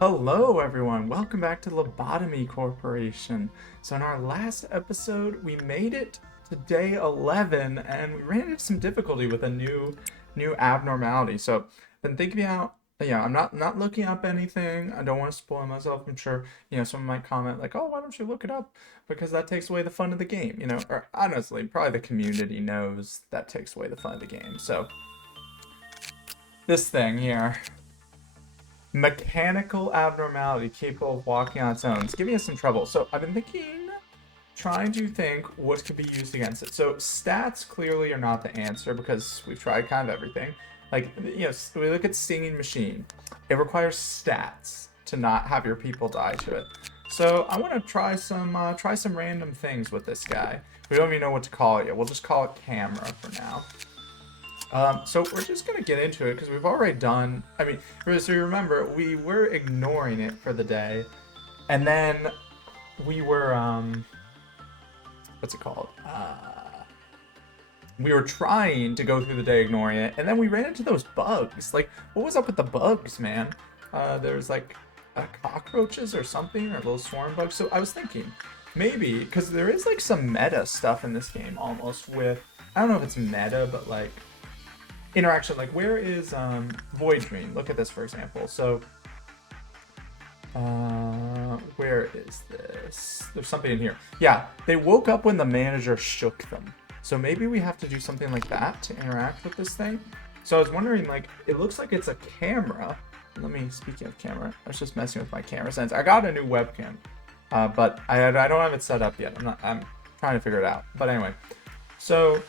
Hello, everyone. Welcome back to Lobotomy Corporation. So, in our last episode, we made it to day 11, and we ran into some difficulty with a new abnormality. So, been thinking out. Yeah, I'm not looking up anything. I don't want to spoil myself. I'm sure someone might comment like, "Oh, why don't you look it up?" Because that takes away the fun of the game. Or honestly, probably the community knows that takes away the fun of the game. So, this thing here. Mechanical abnormality capable of walking on its own. It's giving us some trouble. So I've been trying to think what could be used against it. So stats clearly are not the answer because we've tried kind of everything. Like, we look at Singing Machine. It requires stats to not have your people die to it. So I want to try some random things with this guy. We don't even know what to call it yet. We'll just call it Camera for now. So we're just going to get into it because we've already done, so you remember, we were ignoring it for the day, and then we were, what's it called? We were trying to go through the day ignoring it, and then we ran into those bugs. Like, what was up with the bugs, man? There's like cockroaches or something, or little swarm bugs. So I was thinking, maybe, because there is like some meta stuff in this game almost with, I don't know if it's meta, but like, interaction. Like, where is Void Dream? Look at this, for example. So where is this? There's something in here. Yeah, they woke up when the manager shook them. So maybe we have to do something like that to interact with this thing. So I was wondering, like, it looks like it's a camera. Speaking of camera, I was just messing with my camera sense. I got a new webcam, but I don't have it set up yet. I'm trying to figure it out. But anyway, so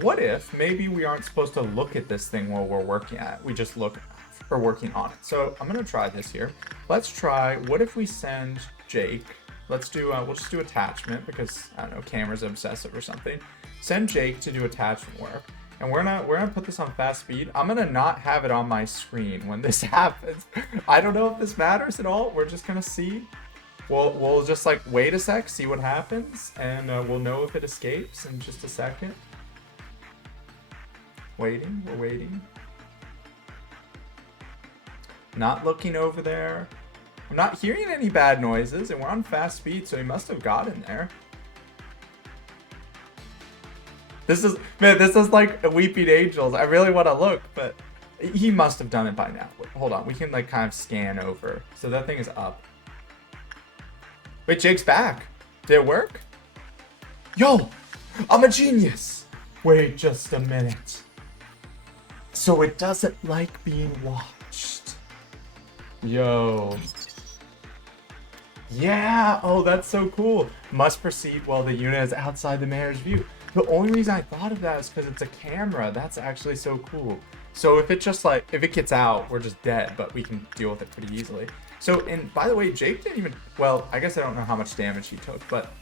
what if maybe we aren't supposed to look at this thing while we're working at it? We just look for working on it. So I'm going to try this here. Let's try, what if we send Jake? Let's do, we'll just do attachment because, I don't know, camera's obsessive or something. Send Jake to do attachment work. And we're gonna put this on fast speed. I'm going to not have it on my screen when this happens. I don't know if this matters at all. We're just going to see. We'll just like wait a sec, see what happens, and we'll know if it escapes in just a second. We're waiting. Not looking over there. I'm not hearing any bad noises, and we're on fast speed, so he must have gotten there. This is like Weeping Angels. I really want to look, but he must have done it by now. Wait, hold on, we can like kind of scan over. So that thing is up. Wait, Jake's back. Did it work? Yo, I'm a genius. Wait just a minute. So it doesn't like being watched. Yo. Yeah. Oh, that's so cool. Must proceed while the unit is outside the mayor's view. The only reason I thought of that is because it's a camera. That's actually so cool. So if it gets out, we're just dead, but we can deal with it pretty easily. So, and by the way, Jake didn't even, well, I guess I don't know how much damage he took, but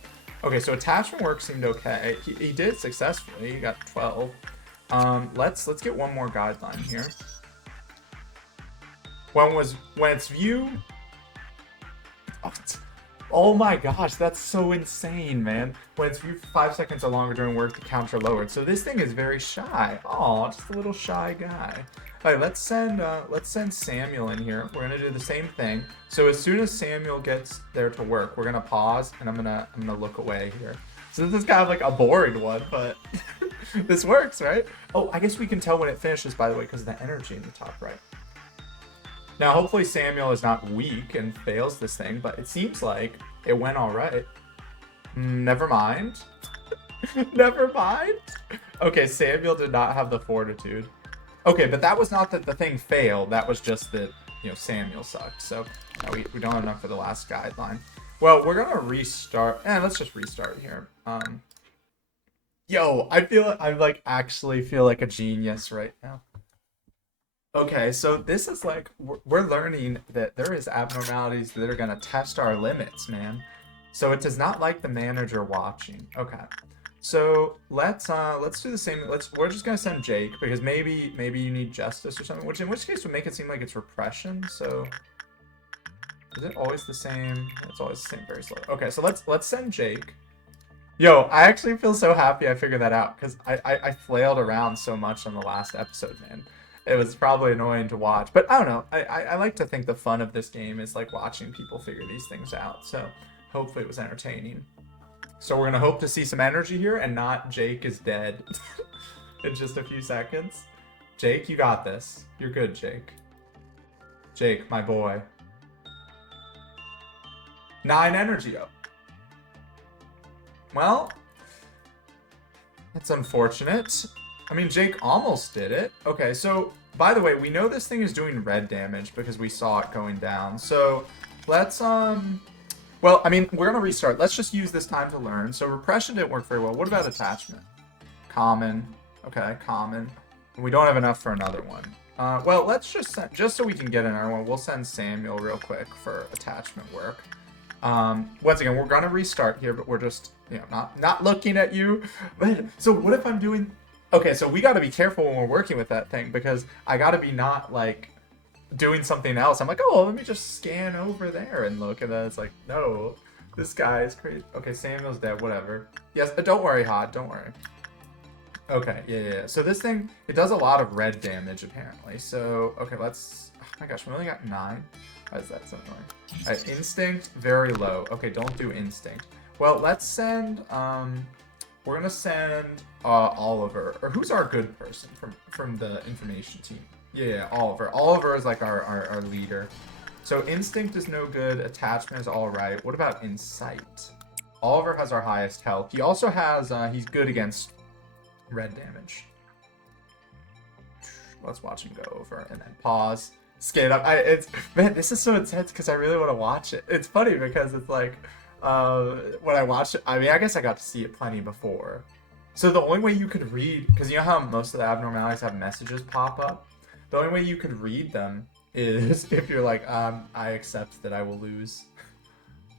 okay, so attachment work seemed okay. He did it successfully. He got 12. Let's get one more guideline here. When it's view. Oh my gosh, that's so insane, man. When it's view 5 seconds or longer during work, the counts are lowered. So this thing is very shy. Oh, just a little shy guy. All right, let's send Samuel in here. We're gonna do the same thing. So as soon as Samuel gets there to work, we're gonna pause and I'm gonna look away here. So this is kind of like a boring one, but this works, right? Oh, I guess we can tell when it finishes, by the way, because of the energy in the top right. Now, hopefully Samuel is not weak and fails this thing, but it seems like it went all right. Never mind. Never mind. Okay, Samuel did not have the fortitude. Okay, but that was not that the thing failed. That was just that, Samuel sucked. So we don't have enough for the last guideline. Well, we're going to restart. Let's just restart here. Yo, I actually feel like a genius right now. Okay, so this is like, we're learning that there is abnormalities that are going to test our limits, man. So it does not like the manager watching. Okay, so let's do the same. We're just going to send Jake because maybe you need justice or something, in which case would make it seem like it's repression. So is it always the same? It's always the same, very slow. Okay, so let's send Jake. Yo, I actually feel so happy I figured that out because I flailed around so much on the last episode, man. It was probably annoying to watch, but I don't know. I like to think the fun of this game is like watching people figure these things out. So hopefully it was entertaining. So we're gonna hope to see some energy here and not Jake is dead in just a few seconds. Jake, you got this. You're good, Jake. Jake, my boy. 9 energy up. Well, that's unfortunate. I mean, Jake almost did it. Okay, so, by the way, we know this thing is doing red damage because we saw it going down. So, let's, well, I mean, we're going to restart. Let's just use this time to learn. So, repression didn't work very well. What about attachment? Common. Okay, common. We don't have enough for another one. Well, let's just send, just so we can get another one, we'll send Samuel real quick for attachment work. Once again, we're going to restart here, but we're just, you know, not looking at you. So, what if I'm doing... Okay, so we got to be careful when we're working with that thing because I got to be not, like, doing something else. I'm like, oh, let me just scan over there and look. And then it's like, no, this guy is crazy. Okay, Samuel's dead, whatever. Yes, don't worry, Hod, don't worry. Okay, yeah. So this thing, it does a lot of red damage, apparently. So, okay, let's... Oh my gosh, we only got 9. Why is that so annoying? Alright, instinct, very low. Okay, don't do instinct. Well, let's send... We're gonna send Oliver, or who's our good person from the information team? Yeah, Oliver. Oliver is like our leader. So instinct is no good. Attachment is all right. What about insight? Oliver has our highest health. He also has he's good against red damage. Let's watch him go over and then pause. Skate up. Man, this is so intense because I really want to watch it. It's funny because it's like. When I watched it, I mean, I guess I got to see it plenty before. So the only way you could read, because you know how most of the abnormalities have messages pop up? The only way you could read them is if you're like, I accept that I will lose.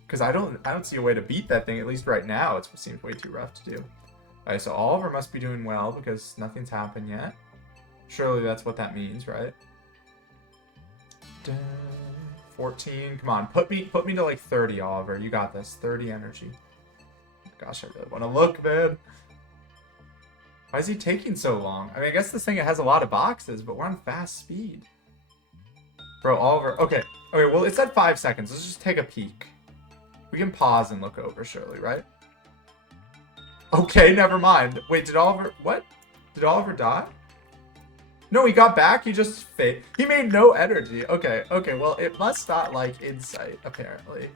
Because I don't see a way to beat that thing, at least right now. It seems way too rough to do. Alright, so Oliver must be doing well because nothing's happened yet. Surely that's what that means, right? 14. Come on, put me to like 30, Oliver. You got this. 30 energy. Gosh, I really want to look, man. Why is he taking so long? I mean, I guess this thing has a lot of boxes, but we're on fast speed. Bro, Oliver. Okay. Okay, well, it's at 5 seconds. Let's just take a peek. We can pause and look over, surely, right? Okay, never mind. Wait, did Oliver... What? Did Oliver die? No, he got back. He just faked. He made no energy. Okay, well, it must not like insight, apparently.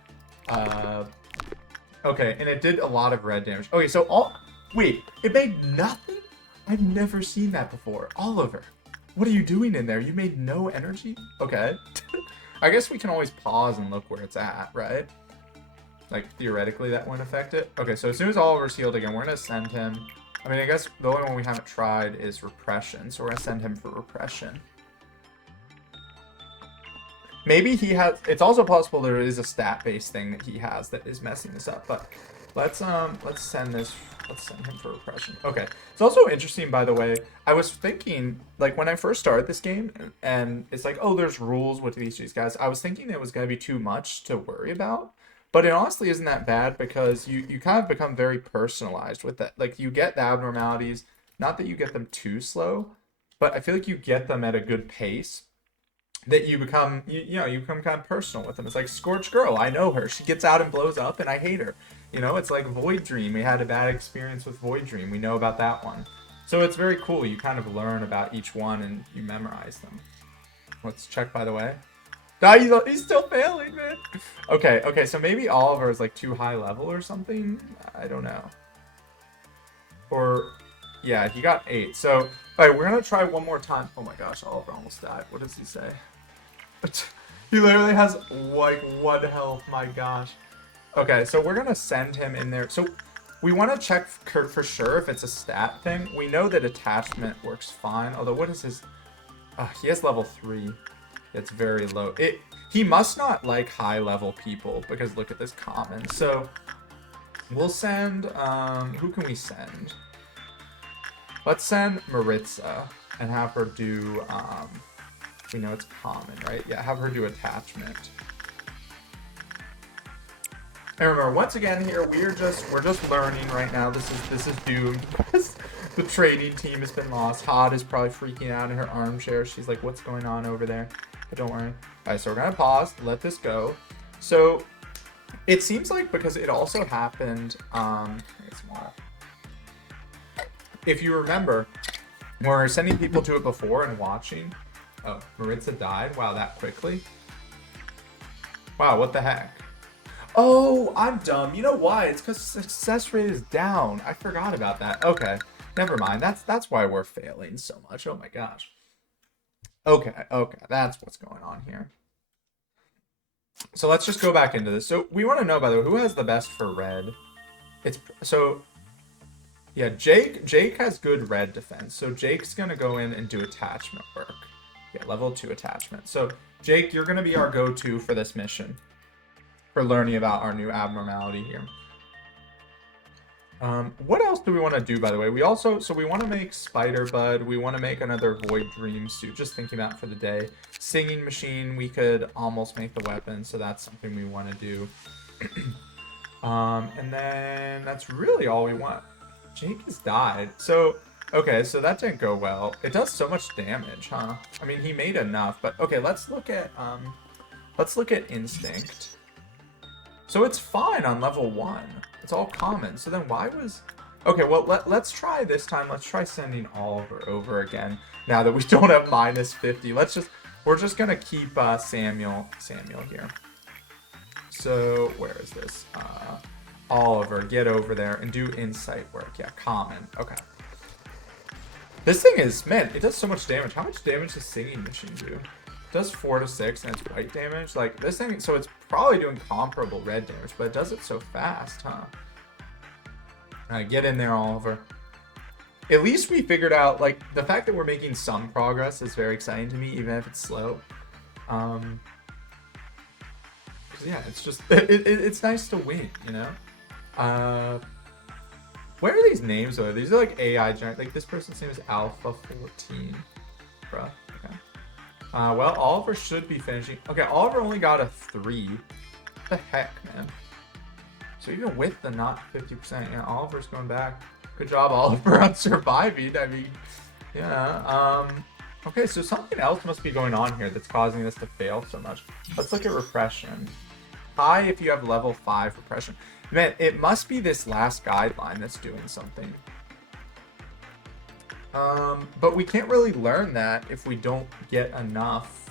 Okay, and it did a lot of red damage. Okay, so wait, it made nothing? I've never seen that before. Oliver, what are you doing in there? You made no energy? Okay. I guess we can always pause and look where it's at, right? Like, theoretically, that wouldn't affect it. Okay, so as soon as Oliver's healed again, we're going to send him... I mean, I guess the only one we haven't tried is repression, so we're gonna send him for repression. Maybe he has... It's also possible there is a stat-based thing that he has that is messing this up, but let's send him for repression. Okay. It's also interesting, by the way, I was thinking, like, when I first started this game, and it's like, oh, there's rules with these guys, I was thinking it was gonna be too much to worry about. But it honestly isn't that bad because you kind of become very personalized with that. Like, you get the abnormalities, not that you get them too slow, but I feel like you get them at a good pace that you become, you become kind of personal with them. It's like Scorch Girl. I know her. She gets out and blows up and I hate her. You know, it's like Void Dream. We had a bad experience with Void Dream. We know about that one. So it's very cool. You kind of learn about each one and you memorize them. Let's check, by the way. No, he's still failing, man. Okay, so maybe Oliver is like too high level or something. I don't know. Or, yeah, he got 8. So, all right, we're gonna try one more time. Oh my gosh, Oliver almost died. What does he say? He literally has like 1 health. My gosh. Okay, so we're gonna send him in there. So we want to check for sure if it's a stat thing. We know that attachment works fine. Although, what is his? He has level 3. It's very low. He must not like high level people because look at this common. So we'll send, who can we send? Let's send Maritza and have her do, we know it's common, right? Yeah, have her do attachment. And remember, once again here, we're just learning right now. This is doomed. The trading team has been lost. Hod is probably freaking out in her armchair. She's like, what's going on over there? But don't worry. All right, so we're gonna pause, let this go. So it seems like, because it also happened, if you remember, we're sending people to it before and watching. Oh, Maritza died. Wow, that quickly. Wow, what the heck? Oh, I'm dumb. You know why? It's because success rate is down. I forgot about that. Okay, never mind. That's why we're failing so much. Oh my gosh. Okay, that's what's going on here. So let's just go back into this. So we want to know, by the way, who has the best for red? Yeah, Jake has good red defense. So Jake's gonna go in and do attachment work. Yeah, level 2 attachment. So Jake, you're gonna be our go-to for this mission, for learning about our new abnormality here. What else do we want to do, by the way? We want to make Spider Bud. We want to make another Void Dream suit. Just thinking about for the day. Singing machine, we could almost make the weapon, so that's something we want to do. And then that's really all we want. Jake has died. So, okay, so that didn't go well. It does so much damage, huh? I mean, he made enough, but okay, let's look at Instinct. So it's fine on level 1. It's all common. So then why was... Okay, well, let's try this time. Let's try sending Oliver over again. Now that we don't have minus 50. We're just going to keep Samuel here. So where is this? Oliver, get over there and do insight work. Yeah, common. Okay. This thing is, man, it does so much damage. How much damage does Singing Machine do? It does 4 to 6 and it's white damage. Like this thing, so it's probably doing comparable red damage, but it does it so fast, huh? Alright, get in there, Oliver. At least we figured out, like, the fact that we're making some progress is very exciting to me, even if it's slow. Because yeah, it's just, it's nice to win, you know? Where are these names though? These are like AI giant. Like this person's name is Alpha 14. Bruh. Okay. Well, Oliver should be finishing. Okay, Oliver only got a 3. What the heck, man? So even with the not 50%, yeah, Oliver's going back. Good job, Oliver, on surviving. I mean, yeah. Okay, so something else must be going on here that's causing this to fail so much. Let's look at repression. High if you have level 5 repression. Man, it must be this last guideline that's doing something. But we can't really learn that if we don't get enough.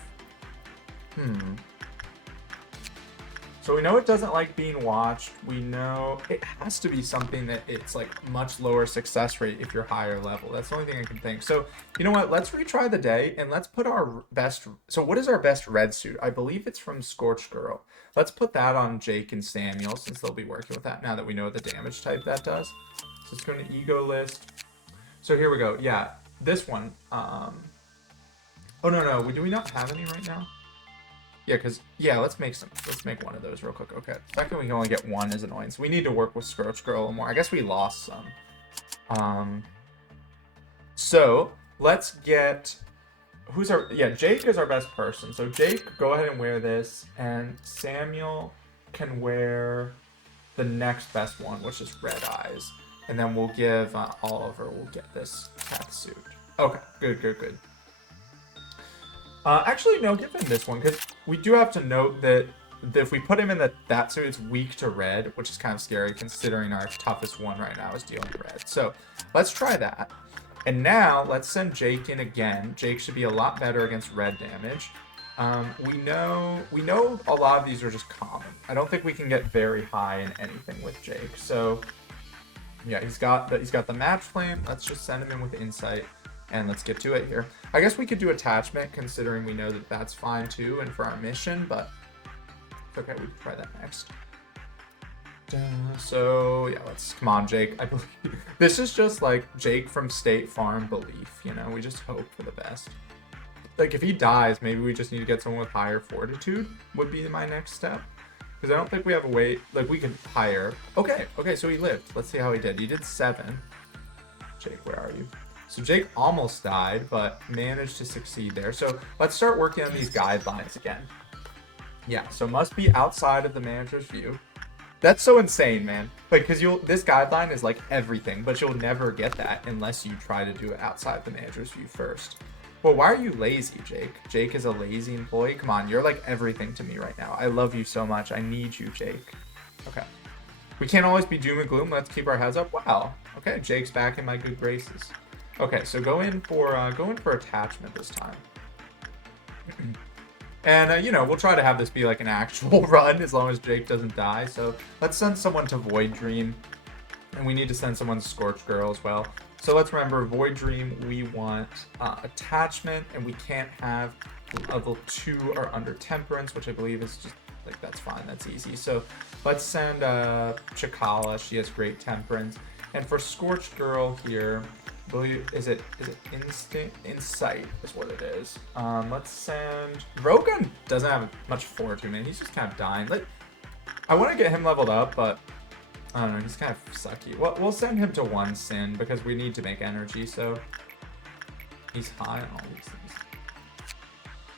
So we know it doesn't like being watched. We know it has to be something that it's like much lower success rate if you're higher level. That's the only thing I can think. So you know what? Let's retry the day and let's put our best. So what is our best red suit? I believe it's from Scorched Girl. Let's put that on Jake and Samuel since they'll be working with that now that we know the damage type that does. So let's go to ego list. So here we go. Yeah, this one. Oh no, do we not have any right now? Yeah, let's make one of those real quick. Okay, the fact that we can only get one is annoying. So we need to work with Scorched Girl a little more. I guess we lost some. So let's get Jake is our best person. So Jake, go ahead and wear this, and Samuel can wear the next best one, which is Red Eyes, and then we'll give Oliver. We'll get this cat suit. Okay, good. Actually, no, give him this one, because we do have to note that if we put him in that suit, it's weak to red, which is kind of scary, considering our toughest one right now is dealing red. So let's try that. And now, let's send Jake in again. Jake should be a lot better against red damage. We know a lot of these are just common. I don't think we can get very high in anything with Jake. So, yeah, he's got the match flame. Let's just send him in with insight. And let's get to it here. I guess we could do attachment, considering we know that that's fine too, and for our mission, but it's okay, we can try that next. So, yeah, come on, Jake. I believe this is just like Jake from State Farm belief, you know? We just hope for the best. Like, if he dies, maybe we just need to get someone with higher fortitude, would be my next step. Because I don't think we have a way, like, we could hire. Okay, so he lived. Let's see how he did. He did 7. Jake, where are you? So Jake almost died, but managed to succeed there. So let's start working on these guidelines again. Yeah, so must be outside of the manager's view. That's so insane, man. Like, because this guideline is like everything, but you'll never get that unless you try to do it outside the manager's view first. Well, why are you lazy, Jake? Jake is a lazy employee. Come on, you're like everything to me right now. I love you so much. I need you, Jake. Okay. We can't always be doom and gloom. Let's keep our heads up. Wow. Okay, Jake's back in my good graces. Okay, so go in for attachment this time. And, you know, we'll try to have this be like an actual run as long as Jake doesn't die. So let's send someone to Void Dream. And we need to send someone to Scorch Girl as well. So let's remember, Void Dream, we want attachment. And we can't have level 2 or under temperance, which I believe is just, like, that's fine. That's easy. So let's send Chikala. She has great temperance. And for Scorch Girl here, is it insight is what it is. Let's send Rogan. Doesn't have much fortune, man. He's just kind of dying. I want to get him leveled up, but I don't know. He's kind of sucky. Well, we'll send him to 1 sin because we need to make energy. So he's high on all these things.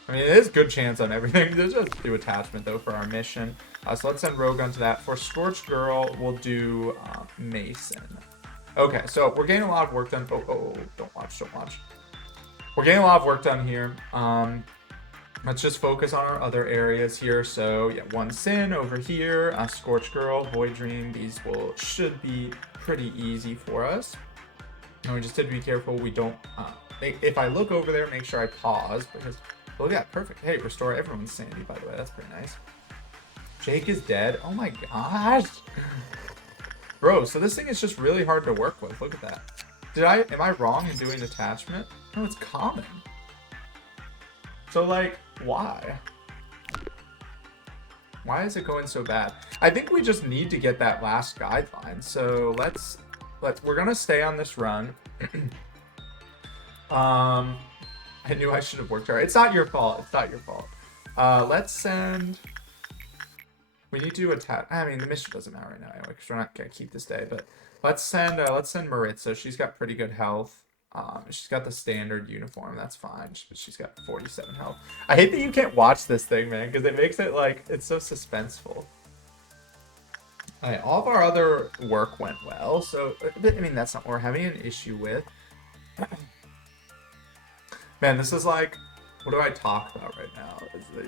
I mean, it is a good chance on everything. Let's just do attachment though for our mission. So let's send Rogan to that. For Scorched Girl, we'll do Mason. Okay, so we're getting a lot of work done. Oh, don't watch. We're getting a lot of work done here. Let's just focus on our other areas here. So yeah, 1 sin over here, Scorched Girl, Void Dream. These should be pretty easy for us. And we just have to be careful we don't, if I look over there, make sure I pause because, oh yeah, perfect. Hey, restore everyone's sanity, by the way. That's pretty nice. Jake is dead. Oh my gosh. Bro, so this thing is just really hard to work with. Look at that. Am I wrong in doing attachment? No, it's common. So like, why? Why is it going so bad? I think we just need to get that last guideline. So we're gonna stay on this run. I knew I should have worked hard. It's not your fault. It's not your fault. Let's send. We need to attach. I mean, the mission doesn't matter right now anyway, because we're not gonna keep this day. But let's send Maritza. She's got pretty good health. She's got the standard uniform. That's fine. She's got 47 health. I hate that you can't watch this thing, man, because it makes it like it's so suspenseful. Alright, all of our other work went well, so I mean that's not what we're having an issue with. Man, this is like, what do I talk about right now?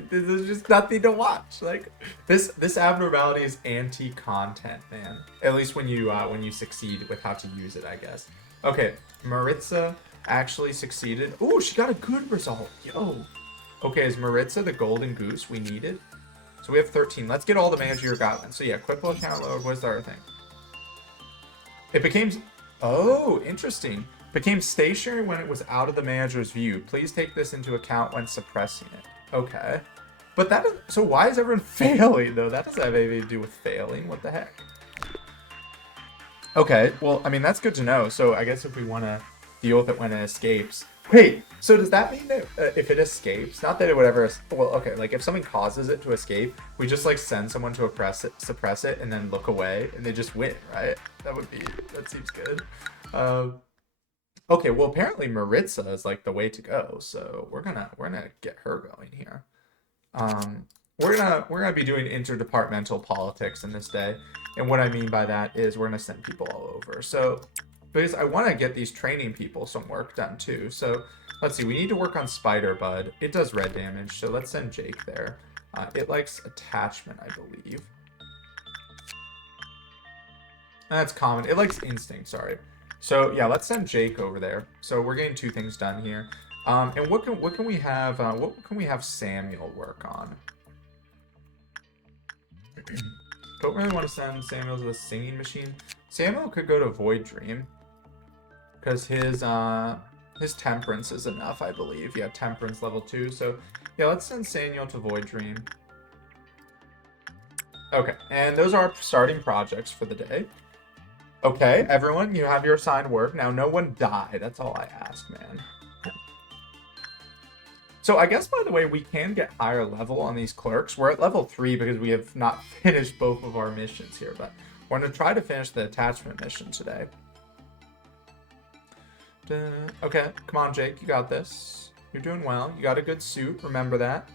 There's just nothing to watch. Like this abnormality is anti-content, man. At least when you succeed with how to use it, I guess. Okay, Maritza actually succeeded. Oh, she got a good result. Yo. Okay, is Maritza the golden goose we needed? So we have 13. Let's get all the managerial guidelines. So yeah, quick account load. What's the other thing? It became. Oh, interesting. Became stationary when it was out of the manager's view. Please take this into account when suppressing it. Okay. But that is, so why is everyone failing though? That doesn't have anything to do with failing. What the heck? Okay, well, I mean, that's good to know. So I guess if we want to deal with it when it escapes. Wait, so does that mean that if it escapes, not that it would ever, well, okay, like if something causes it to escape, we just like send someone to suppress it and then look away and they just win, right? That seems good. Okay, well, apparently Maritza is like the way to go, so we're gonna get her going here. We're gonna be doing interdepartmental politics in this day, and what I mean by that is we're gonna send people all over. So, because I want to get these training people some work done too. So let's see, we need to work on Spider Bud. It does red damage, so let's send Jake there. It likes attachment, I believe. That's common. It likes instinct. Sorry. So yeah, let's send Jake over there. So we're getting 2 things done here. And what can we have? What can we have Samuel work on? Don't really want to send Samuel to the singing machine. Samuel could go to Void Dream because his temperance is enough, I believe. Yeah, temperance level 2. So yeah, let's send Samuel to Void Dream. Okay, and those are our starting projects for the day. Okay, everyone, you have your assigned work. Now, no one died. That's all I ask, man. So I guess, by the way, we can get higher level on these clerks. We're at level 3 because we have not finished both of our missions here, but we're going to try to finish the attachment mission today. Okay, come on, Jake. You got this. You're doing well. You got a good suit. Remember that.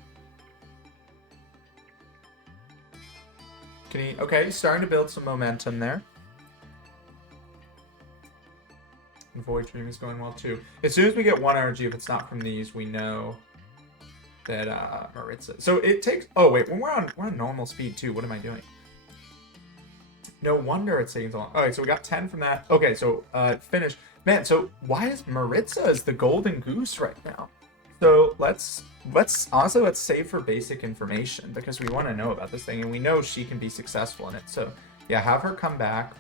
Can he? Okay, he's starting to build some momentum there. And Void Dream is going well too. As soon as we get 1 energy, if it's not from these, we know that Maritza. So it takes. Oh wait, when we're on normal speed too. What am I doing? No wonder it's taking so long. Alright, so we got 10 from that. Okay, so finish. Man, so why is Maritza is the golden goose right now? So let's honestly let's save for basic information because we want to know about this thing and we know she can be successful in it. So yeah, have her come back.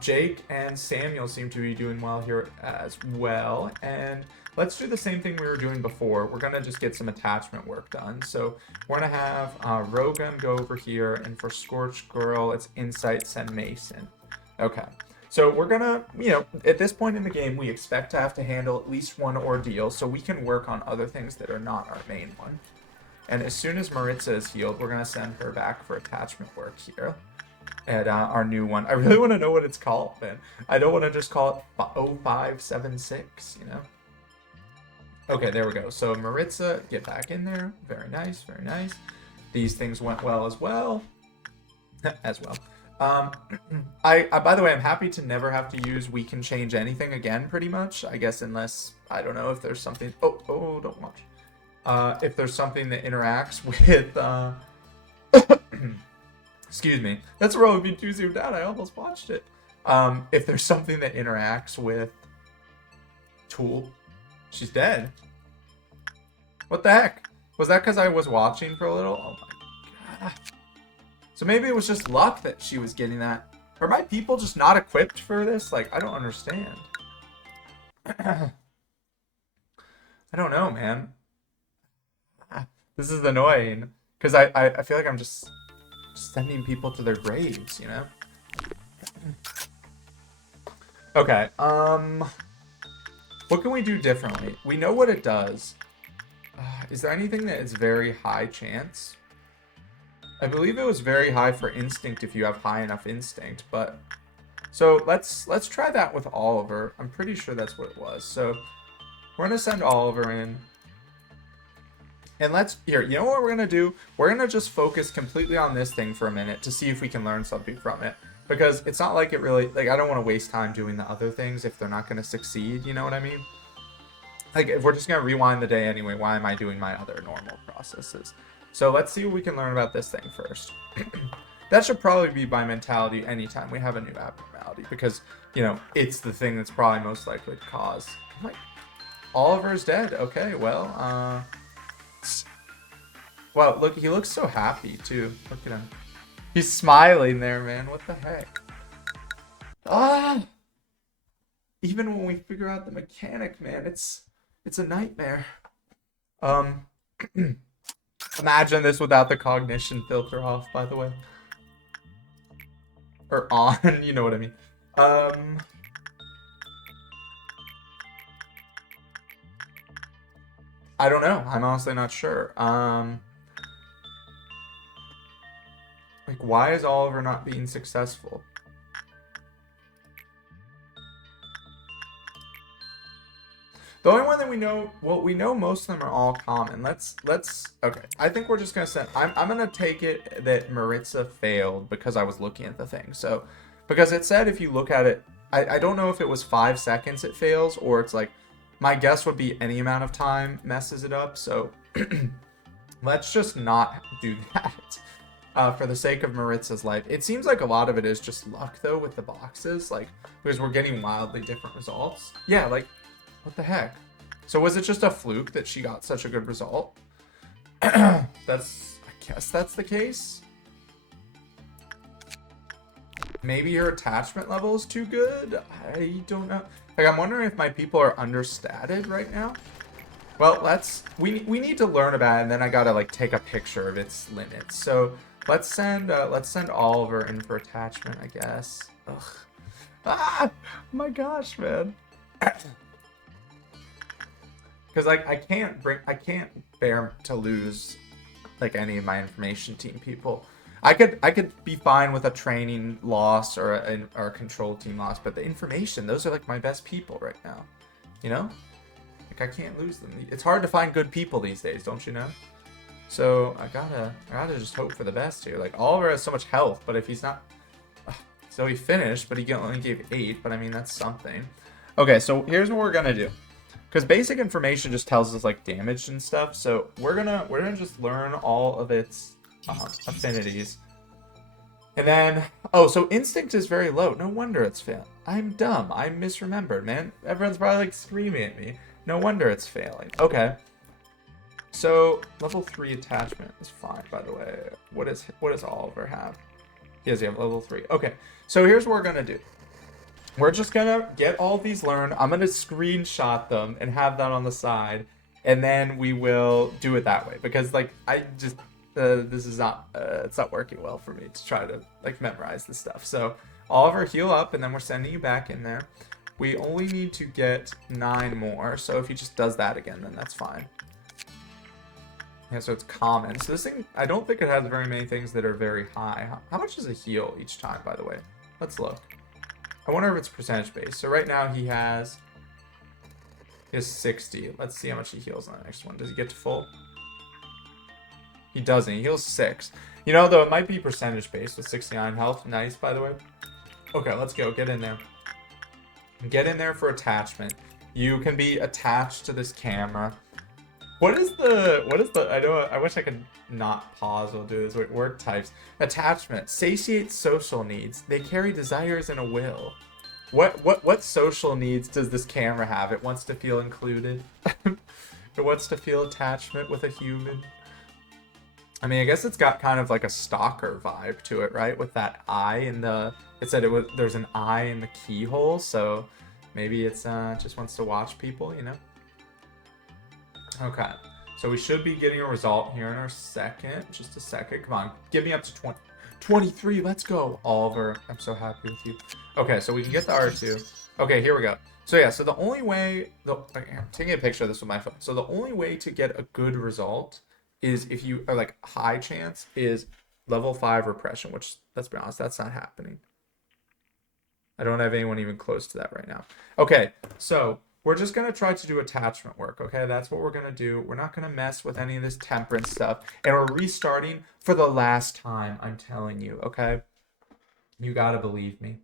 Jake and Samuel seem to be doing well here as well. And let's do the same thing we were doing before. We're going to just get some attachment work done. So we're going to have Rogan go over here. And for Scorched Girl, it's Insight, send Mason. Okay. So we're going to, you know, at this point in the game, we expect to have to handle at least one ordeal. So we can work on other things that are not our main one. And as soon as Maritza is healed, we're going to send her back for attachment work here. At our new one. I really want to know what it's called, man. I don't want to just call it 0576, you know? Okay, there we go. So Maritza, get back in there. Very nice, very nice. These things went well as well. As well. I by the way, I'm happy to never have to use we can change anything again, pretty much. I guess unless, I don't know if there's something... Oh, don't watch. If there's something that interacts with... Excuse me. That's Rogue being too zoomed out. I almost watched it. If there's something that interacts with Tool, she's dead. What the heck? Was that because I was watching for a little? Oh my god. So maybe it was just luck that she was getting that. Are my people just not equipped for this? Like, I don't understand. I don't know, man. This is annoying. Because I feel like I'm just sending people to their graves, you know? Okay, what can we do differently? We know what it does. Is there anything that is very high chance? I believe it was very high for instinct if you have high enough instinct, but... So let's try that with Oliver. I'm pretty sure that's what it was. So we're going to send Oliver in. And here, you know what we're going to do? We're going to just focus completely on this thing for a minute to see if we can learn something from it. Because it's not like it really, like, I don't want to waste time doing the other things if they're not going to succeed, you know what I mean? Like, if we're just going to rewind the day anyway, why am I doing my other normal processes? So let's see what we can learn about this thing first. That should probably be my mentality anytime we have a new abnormality. Because, you know, it's the thing that's probably most likely to cause. I'm like, Oliver's dead. Okay, well, Wow, look, he looks so happy, too. Look at him. He's smiling there, man. What the heck? Ah! Even when we figure out the mechanic, man, it's a nightmare. Imagine this without the cognition filter off, by the way. Or on, you know what I mean. I don't know. I'm honestly not sure. Like, why is Oliver not being successful? The only one that we know, well, we know most of them are all common. Okay. I think we're just gonna send. I'm gonna take it that Maritza failed because I was looking at the thing. So, because it said if you look at it, I don't know if it was 5 seconds it fails or it's like, my guess would be any amount of time messes it up. So, let's just not do that. For the sake of Maritza's life. It seems like a lot of it is just luck, though, with the boxes. Like, because we're getting wildly different results. Yeah, like, what the heck? So was it just a fluke that she got such a good result? I guess that's the case. Maybe her attachment level is too good? I don't know. Like, I'm wondering if my people are understated right now. Well, we need to learn about it, and then I gotta, like, take a picture of its limits. So... Let's send Oliver in for attachment, I guess. Ugh. Ah! My gosh, man. Because like I can't bear to lose like any of my information team people. I could be fine with a training loss or a control team loss, but the information, those are like my best people right now. You know? Like I can't lose them. It's hard to find good people these days, don't you know? So I gotta just hope for the best here. Like Oliver has so much health, but if he's not, so he finished, but he only gave 8. But I mean that's something. Okay, so here's what we're gonna do, because basic information just tells us like damage and stuff. So we're gonna just learn all of its affinities, and then so instinct is very low. No wonder it's failing. I'm dumb. I misremembered, man. Everyone's probably like screaming at me. No wonder it's failing. Okay. So level 3 attachment is fine, by the way. What does Oliver have? He has level 3. Okay, so here's what we're gonna do. We're just gonna get all these learned. I'm gonna screenshot them and have that on the side, and then we will do it that way, because like I just this is not it's not working well for me to try to like memorize this stuff. So Oliver, heal up, and then we're sending you back in there. We only need to get 9 more, so if he just does that again, then that's fine. Yeah, so it's common. So this thing, I don't think it has very many things that are very high. How much does it heal each time, by the way? Let's look. I wonder if it's percentage based. So right now he has 60. Let's see how much he heals on the next one. Does he get to full? He doesn't. He heals 6. You know, though, it might be percentage based with 69 health. Nice, by the way. Okay, let's go. Get in there. Get in there for attachment. You can be attached to this camera. What is the, I wish I could not pause while do this. Wait, work types. Attachment. Satiate social needs. They carry desires and a will. What social needs does this camera have? It wants to feel included. It wants to feel attachment with a human. I mean, I guess it's got kind of like a stalker vibe to it, right? With that eye in the, it said there's an eye in the keyhole, so maybe it's just wants to watch people, you know? Okay, so we should be getting a result here in our second. Just a second. Come on, get me up to 20. 23, let's go. Oliver, I'm so happy with you. Okay, so we can get the R2. Okay, here we go. So yeah, so the only way, I'm taking a picture of this with my phone. So the only way to get a good result is if you are like high chance is level 5 repression, which let's be honest, that's not happening. I don't have anyone even close to that right now. Okay, so we're just going to try to do attachment work, okay? That's what we're going to do. We're not going to mess with any of this temperance stuff. And we're restarting for the last time, I'm telling you, okay? You got to believe me.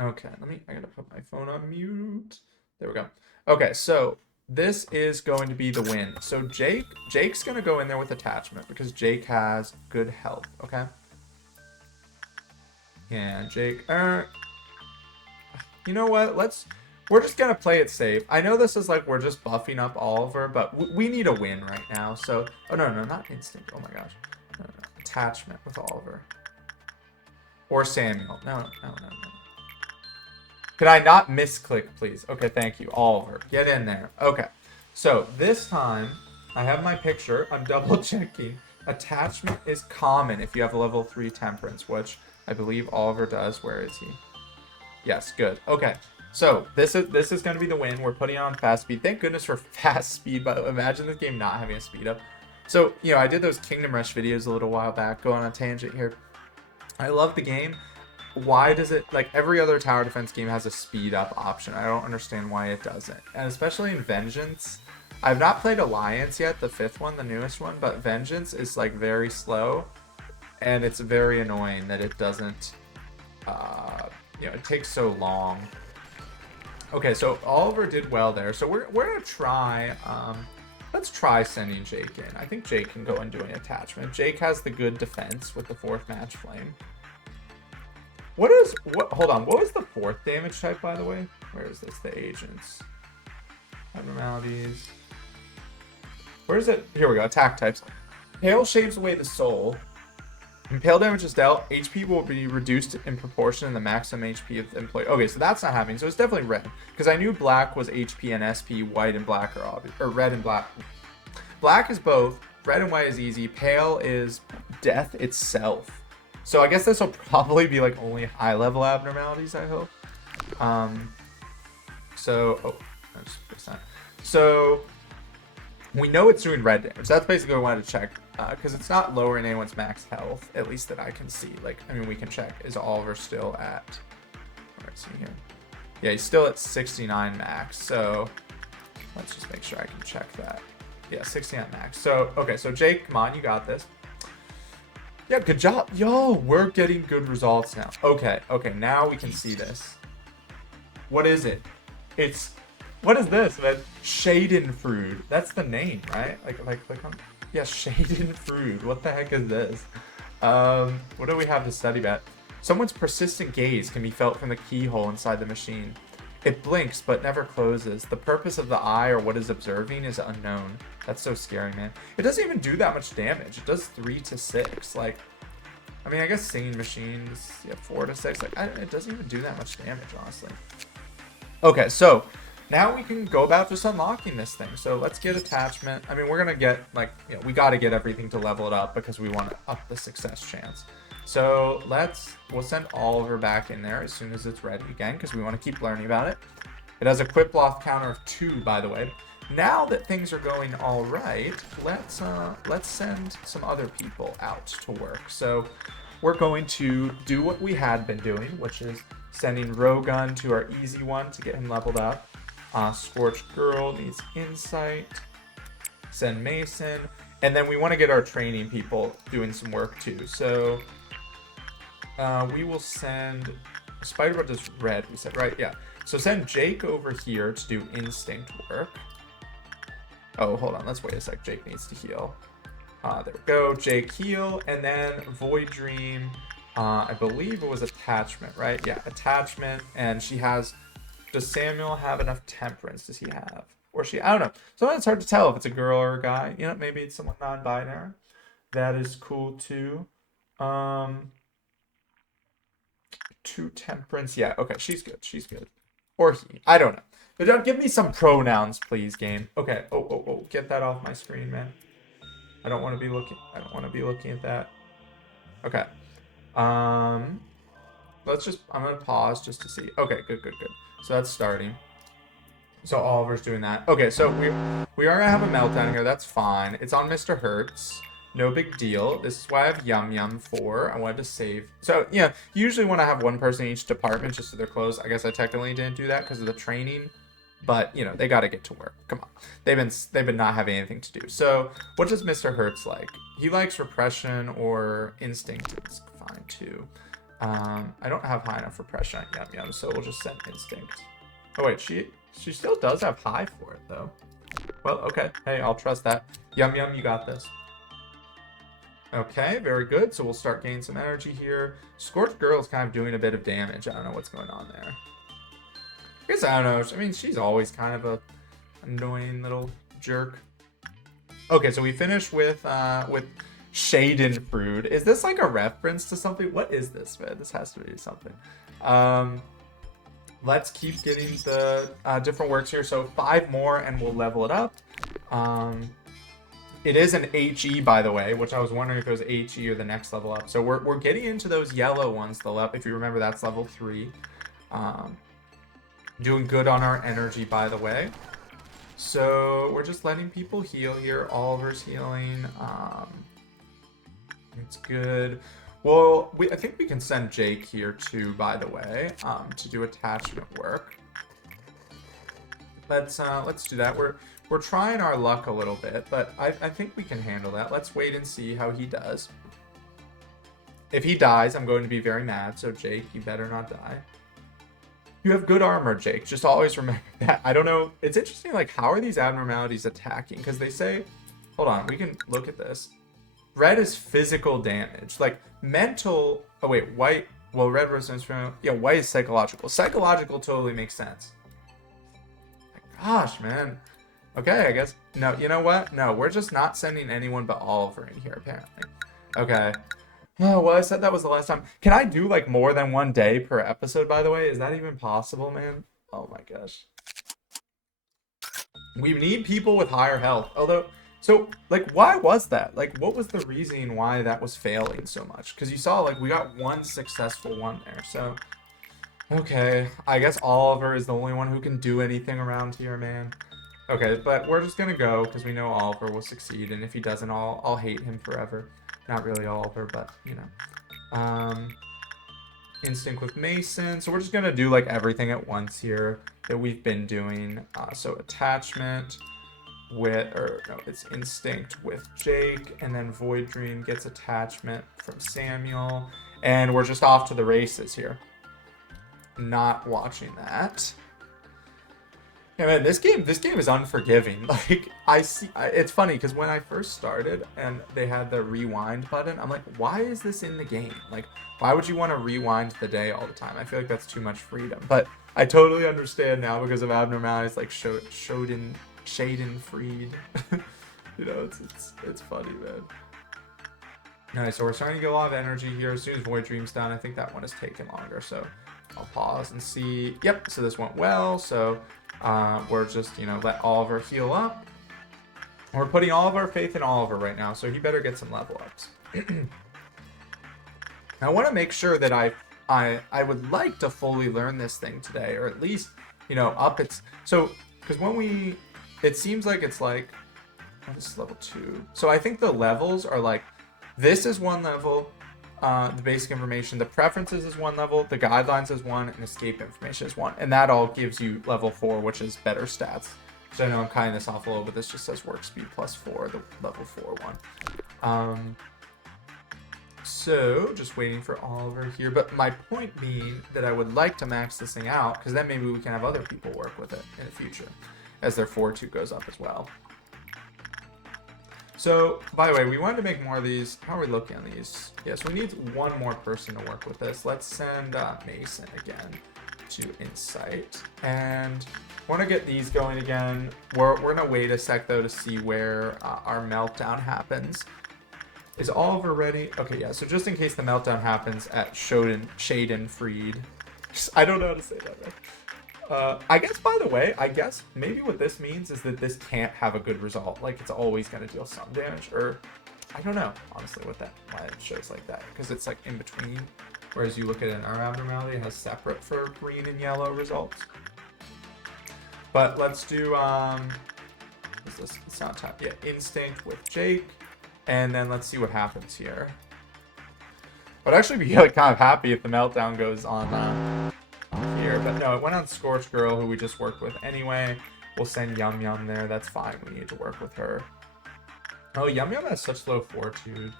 Okay, I got to put my phone on mute. There we go. Okay, so this is going to be the win. So Jake's going to go in there with attachment because Jake has good health, okay? Yeah, Jake, you know what? We're just gonna play it safe. I know this is like we're just buffing up Oliver, but we need a win right now. So, oh no, not instinct. Oh my gosh, no. Attachment with Oliver or Samuel. No. Could I not misclick, please? Okay, thank you, Oliver. Get in there. Okay, so this time I have my picture. I'm double checking. Attachment is common if you have a level 3 temperance, which I believe Oliver does. Where is he? Yes, good. Okay, so this is going to be the win. We're putting on fast speed. Thank goodness for fast speed, but imagine this game not having a speed up. So, you know, I did those Kingdom Rush videos a little while back. Go on a tangent here. I love the game. Why does it, like every other tower defense game has a speed up option. I don't understand why it doesn't. And especially in Vengeance. I've not played Alliance yet, the 5th one, the newest one, but Vengeance is like very slow. And it's very annoying that it doesn't, you know, it takes so long. Okay, so Oliver did well there. So we're gonna try, let's try sending Jake in. I think Jake can go and do an attachment. Jake has the good defense with the 4th match flame. Hold on, what was the 4th damage type, by the way? Where is this? The agents. Abnormalities. Where is it? Here we go, attack types. Hail shaves away the soul. When pale damage is dealt, HP will be reduced in proportion to the maximum HP of the employee. Okay, so that's not happening. So it's definitely red. Because I knew black was HP and SP, white and black are obvious. Or red and black. Black is both. Red and white is easy. Pale is death itself. So I guess this will probably be like only high level abnormalities, I hope. So we know it's doing red damage. That's basically what we wanted to check. Because it's not lowering anyone's max health, at least that I can see. Like, I mean, we can check. Is Oliver still at, let's see here. Yeah, he's still at 69 max. So let's just make sure I can check that. Yeah, 60 at max. So, okay, so Jake, come on, you got this. Yeah, good job. Yo, we're getting good results now. Okay, okay, now we can see this. What is it? It's, what is this, man? Schadenfreude. That's the name, right? Like, yeah, Schadenfreude. What the heck is this? What do we have to study about? Someone's persistent gaze can be felt from the keyhole inside the machine. It blinks but never closes. The purpose of the eye or what is observing is unknown. That's so scary, man. It doesn't even do that much damage. It does 3 to 6. Like, I mean, I guess singing machines, yeah, 4 to 6. Like, it doesn't even do that much damage, honestly. Okay, so now we can go about just unlocking this thing. So let's get attachment. I mean, we're gonna get like, you know, we got to get everything to level it up because we want to up the success chance. So we'll send Oliver back in there as soon as it's ready again, because we want to keep learning about it. It has a quip loft counter of 2, by the way. Now that things are going all right, let's send some other people out to work. So we're going to do what we had been doing, which is sending Rogun to our easy one to get him leveled up. Scorched Girl needs insight. Send Mason. And then we want to get our training people doing some work too. So we will send Spider-Bot does red, we said, right? Yeah. So send Jake over here to do instinct work. Oh, hold on. Let's wait a sec. Jake needs to heal. There we go. Jake heal. And then Void Dream, I believe it was attachment, right? Yeah, attachment. And she has, does Samuel have enough temperance? Does he have? Or she, I don't know. So it's hard to tell if it's a girl or a guy. You know, maybe it's someone non-binary. That is cool too. 2 temperance. Yeah, okay, she's good. She's good. Or he. I don't know. But don't give me some pronouns, please, game. Okay. Oh. Get that off my screen, man. I don't want to be looking at that. Okay. Let's just, I'm gonna pause just to see. Okay, good. So that's starting. So Oliver's doing that. Okay, so we are gonna have a meltdown here. That's fine. It's on Mr. Hertz. No big deal. This is why I have Yum Yum for. I wanted to save. So yeah, usually when I have one person in each department just so they're close, I guess I technically didn't do that because of the training. But you know, they gotta get to work. Come on. They've been not having anything to do. So what does Mr. Hertz like? He likes repression or instinct. It's fine too. I don't have high enough repression on Yum Yum, so we'll just send instinct. Oh wait, she still does have high for it though. Well, okay. Hey, I'll trust that. Yum Yum, you got this. Okay, very good. So we'll start gaining some energy here. Scorched Girl is kind of doing a bit of damage. I don't know what's going on there. I guess I don't know. I mean, she's always kind of a annoying little jerk. Okay, so we finished with Schadenfreude. Is this like a reference to something? What is this, man? This has to be something. Let's keep getting the different works here. So 5 more and we'll level it up. It is an HE, by the way, which I was wondering if it was HE or the next level up. So we're getting into those yellow ones, the left. If you remember, that's level 3. Doing good on our energy, by the way. So we're just letting people heal here. Oliver's healing. It's good. Well, I think we can send Jake here too, by the way, to do attachment work. Let's do that. We're trying our luck a little bit, but I think we can handle that. Let's wait and see how he does. If he dies, I'm going to be very mad. So Jake, you better not die. You have good armor, Jake. Just always remember that. I don't know. It's interesting, like, how are these abnormalities attacking? Because they say, hold on, we can look at this. Red is physical damage. Like, mental, oh wait, white, well, red represents from, yeah, white is psychological. Psychological totally makes sense. My gosh, man. Okay, I guess, no, you know what? No, we're just not sending anyone but Oliver in here, apparently. Okay. Oh, well, I said that was the last time. Can I do, like, more than 1 day per episode, by the way? Is that even possible, man? Oh, my gosh. We need people with higher health. Although, so, like, why was that? Like, what was the reasoning why that was failing so much? Because you saw, like, we got 1 successful one there, so... Okay, I guess Oliver is the only one who can do anything around here, man. Okay, but we're just gonna go, because we know Oliver will succeed, and if he doesn't, I'll hate him forever. Not really Oliver, but, you know. Instinct with Mason. So we're just going to do, like, everything at once here that we've been doing. So attachment. with, or no, it's instinct with Jake, and then Void Dream gets attachment from Samuel, and we're just off to the races here. Not watching that. Yeah, man, this game is unforgiving. Like, it's funny because when I first started and they had the rewind button, I'm like, why is this in the game? Like, why would you want to rewind the day all the time? I feel like that's too much freedom. But I totally understand now because of abnormalities like Shaden Freed. You know, it's funny, man. Nice, so we're starting to get a lot of energy here. As soon as Void Dream's done, I think that one has taken longer. So I'll pause and see. Yep, so this went well. So we're just, you know, let Oliver heal up. We're putting all of our faith in Oliver right now, so he better get some level ups. I want to make sure that I would like to fully learn this thing today, or at least, you know, up its... So, because when it seems like it's like... Oh, this is level 2. So I think the levels are like, this is one level, the basic information, the preferences is one level, the guidelines is one, and escape information is one. And that all gives you level 4, which is better stats. So I know I'm cutting this off a little, but this just says work speed +4, the level 4 one. So just waiting for Oliver here. But my point being that I would like to max this thing out, because then maybe we can have other people work with it in the future as their fortitude goes up as well. So, by the way, we wanted to make more of these. How are we looking on these? Yes, we need one more person to work with this. Let's send Mason again to Insight. And want to get these going again. We're going to wait a sec, though, to see where our meltdown happens. Is Oliver ready? Okay, yeah, so just in case the meltdown happens at Shaden Freed. I don't know how to say that, right? I guess, by the way, maybe what this means is that this can't have a good result. Like, it's always going to deal some damage, or I don't know, honestly, why it shows like that. Because it's, like, in between. Whereas you look at an abnormality, it has separate for green and yellow results. But let's do, is this, it's not time, yeah, Instinct with Jake. And then let's see what happens here. I'd actually be, like, kind of happy if the meltdown goes on, here, but no, it went on Scorch Girl, who we just worked with anyway. We'll send Yum Yum there. That's fine. We need to work with her. Oh, Yum Yum has such low fortitude,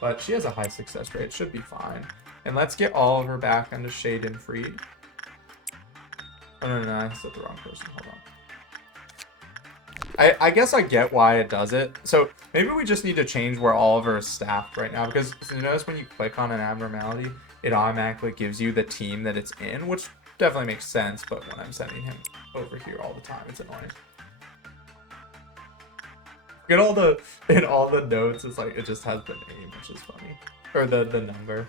but she has a high success rate. It should be fine. And let's get Oliver back into Shaden Freed. Oh, no, I said the wrong person. Hold on. I guess I get why it does it. So maybe we just need to change where Oliver is staffed right now, because you notice when you click on an abnormality, it automatically gives you the team that it's in, which definitely makes sense, but when I'm sending him over here all the time, it's annoying. In all the notes, it's like, it just has the name, which is funny. Or the number.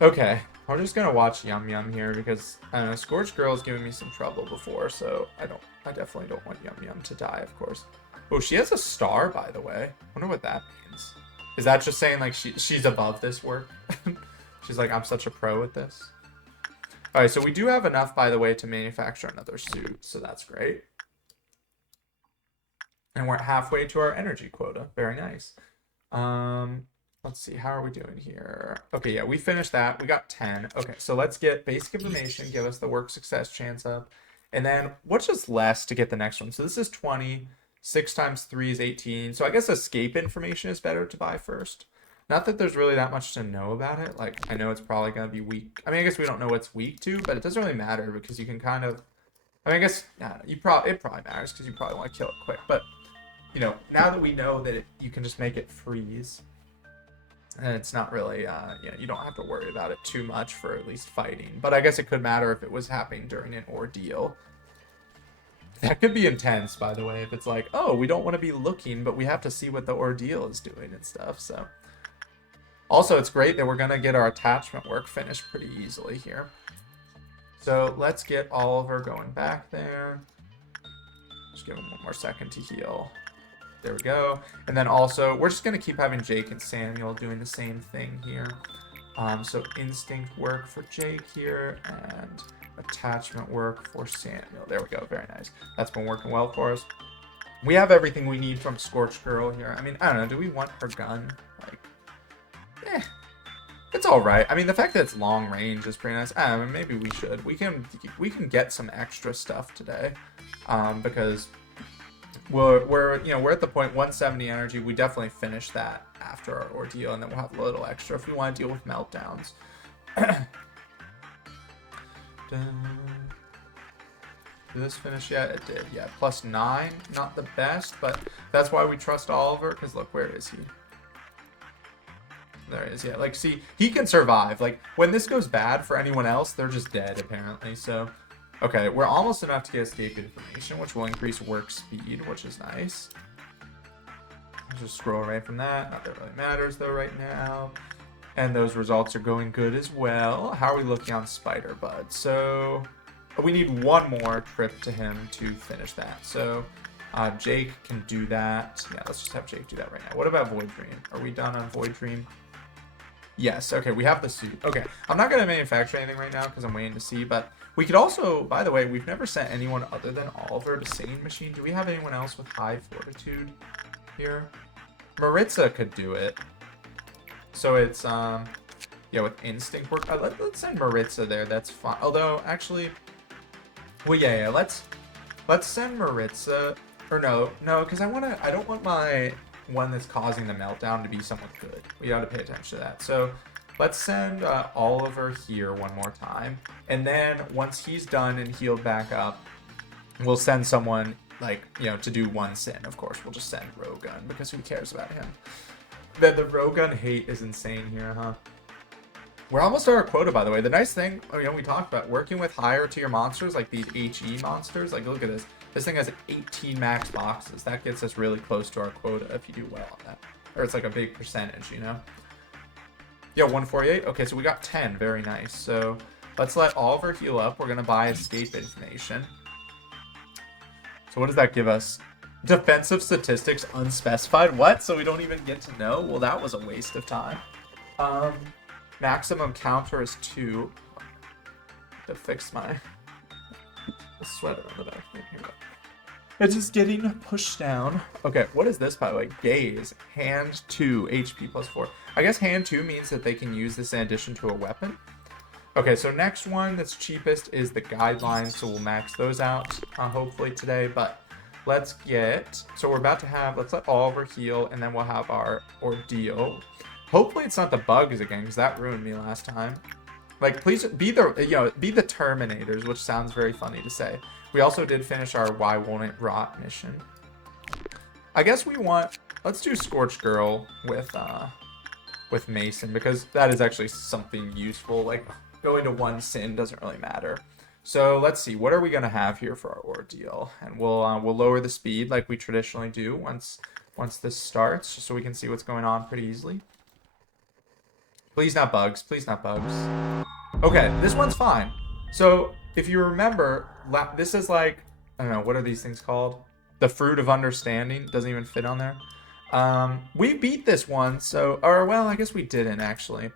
Okay, we're just gonna watch Yum Yum here, because, I don't know, Scorch Girl's given me some trouble before, so I definitely don't want Yum Yum to die, of course. Oh, she has a star, by the way. I wonder what that means. Is that just saying, like, she's above this work? She's like, I'm such a pro at this. All right, so we do have enough, by the way, to manufacture another suit, so that's great. And we're halfway to our energy quota. Very nice. Let's see, how are we doing here? Okay, yeah, we finished that. We got 10. Okay, so let's get basic information, give us the work success chance up. And then what's just less to get the next one? So this is 20. 6 times 3 is 18. So I guess escape information is better to buy first. Not that there's really that much to know about it. Like, I know it's probably going to be weak. I mean, I guess we don't know what's weak to, but it doesn't really matter because you can kind of... I mean, I guess it probably matters because you probably want to kill it quick. But, you know, now that we know that you can just make it freeze, and it's not really, you know, you don't have to worry about it too much for at least fighting. But I guess it could matter if it was happening during an ordeal. That could be intense, by the way, if it's like, oh, we don't want to be looking, but we have to see what the ordeal is doing and stuff, so... Also, it's great that we're going to get our attachment work finished pretty easily here. So let's get Oliver going back there. Just give him one more second to heal. There we go. And then also, we're just going to keep having Jake and Samuel doing the same thing here. So instinct work for Jake here, and attachment work for Samuel. There we go. Very nice. That's been working well for us. We have everything we need from Scorched Girl here. I mean, I don't know. Do we want her gun? Like... it's all right. I mean, the fact that it's long range is pretty nice. I mean, maybe we should. We can get some extra stuff today, because we're at the point 170 energy. We definitely finish that after our ordeal, and then we'll have a little extra if we want to deal with meltdowns. Did this finish yet? It did. Yeah, +9. Not the best, but that's why we trust Oliver. Because look, where is he? There he is. Yeah, like, see, he can survive. Like, when this goes bad for anyone else, they're just dead, apparently. So, okay, we're almost enough to get escape information, which will increase work speed, which is nice. Let's just scroll right from that. Not that it really matters, though, right now. And those results are going good as well. How are we looking on Spider-Bud? So, we need one more trip to him to finish that. So, Jake can do that. Yeah, let's just have Jake do that right now. What about Void Dream? Are we done on Void Dream? Yes, okay, we have the suit. Okay, I'm not going to manufacture anything right now because I'm waiting to see, but we could also, by the way, we've never sent anyone other than Oliver to Singing Machine. Do we have anyone else with high fortitude here? Maritza could do it. So it's, yeah, with instinct work. Let's send Maritza there, that's fine. Although, actually, well, yeah, let's send Maritza, or no, because I don't want my one that's causing the meltdown to be someone good. We got to pay attention to that. So let's send Oliver here one more time. And then once he's done and healed back up, we'll send someone, like, you know, to do one sin. Of course, we'll just send Rogun because who cares about him? The Rogun hate is insane here, huh? We're almost at our quota, by the way. The nice thing, you know, we talked about working with higher tier monsters, like these HE monsters. Like, look at this. This thing has 18 max boxes. That gets us really close to our quota if you do well on that. Or it's like a big percentage, you know? Yeah, 148. Okay, so we got 10. Very nice. So let's let Oliver heal up. We're going to buy escape information. So what does that give us? Defensive statistics unspecified. What? So we don't even get to know? Well, that was a waste of time. Maximum counter is 2. To fix my sweater on the back. Here we go. It's just getting pushed down. Okay, what is this, by the way? Gaze. Hand 2. HP +4. I guess hand 2 means that they can use this in addition to a weapon. Okay, so next one that's cheapest is the guidelines. So we'll max those out hopefully today. But let's get... So we're about to have... Let's let Oliver heal, and then we'll have our ordeal. Hopefully it's not the bugs again, because that ruined me last time. Like, please be the, be the Terminators, which sounds very funny to say. We also did finish our Why Won't It Rot mission. I guess we want, let's do Scorched Girl with Mason, because that is actually something useful. Like, going to one sin doesn't really matter. So let's see, what are we gonna have here for our ordeal? And we'll lower the speed like we traditionally do once this starts, just so we can see what's going on pretty easily. Please not bugs. Please not bugs. Okay, this one's fine. So, if you remember, this is like, I don't know, what are these things called? The Fruit of Understanding. Doesn't even fit on there. We beat this one, so, or, well, I guess we didn't, actually.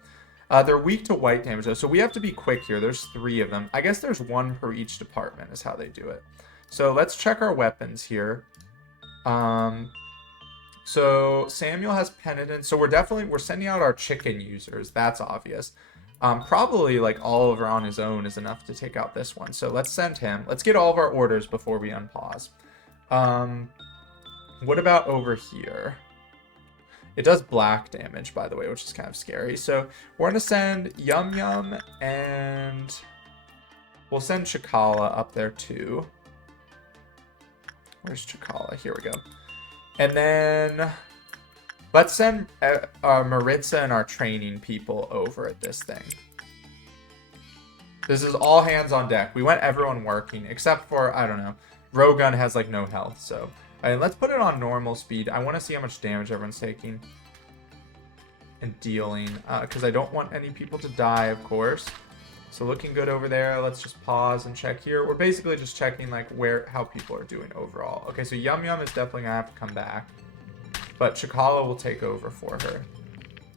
They're weak to white damage, though, so we have to be quick here. There's 3 of them. I guess there's 1 per each department is how they do it. So, let's check our weapons here. So Samuel has Penitence. So we're sending out our chicken users. That's obvious. Probably like Oliver on his own is enough to take out this one. So let's send him. Let's get all of our orders before we unpause. What about over here? It does black damage, by the way, which is kind of scary. So we're going to send Yum Yum, and we'll send Chikala up there too. Where's Chikala? Here we go. And then let's send Maritza and our training people over at this thing. This is all hands on deck. We want everyone working, except for, I don't know, Rogun has like no health. So let's put it on normal speed. I want to see how much damage everyone's taking and dealing, because I don't want any people to die, of course. So looking good over there. Let's just pause and check here. We're basically just checking like how people are doing overall. Okay, so Yum Yum is definitely gonna have to come back, but Chikala will take over for her.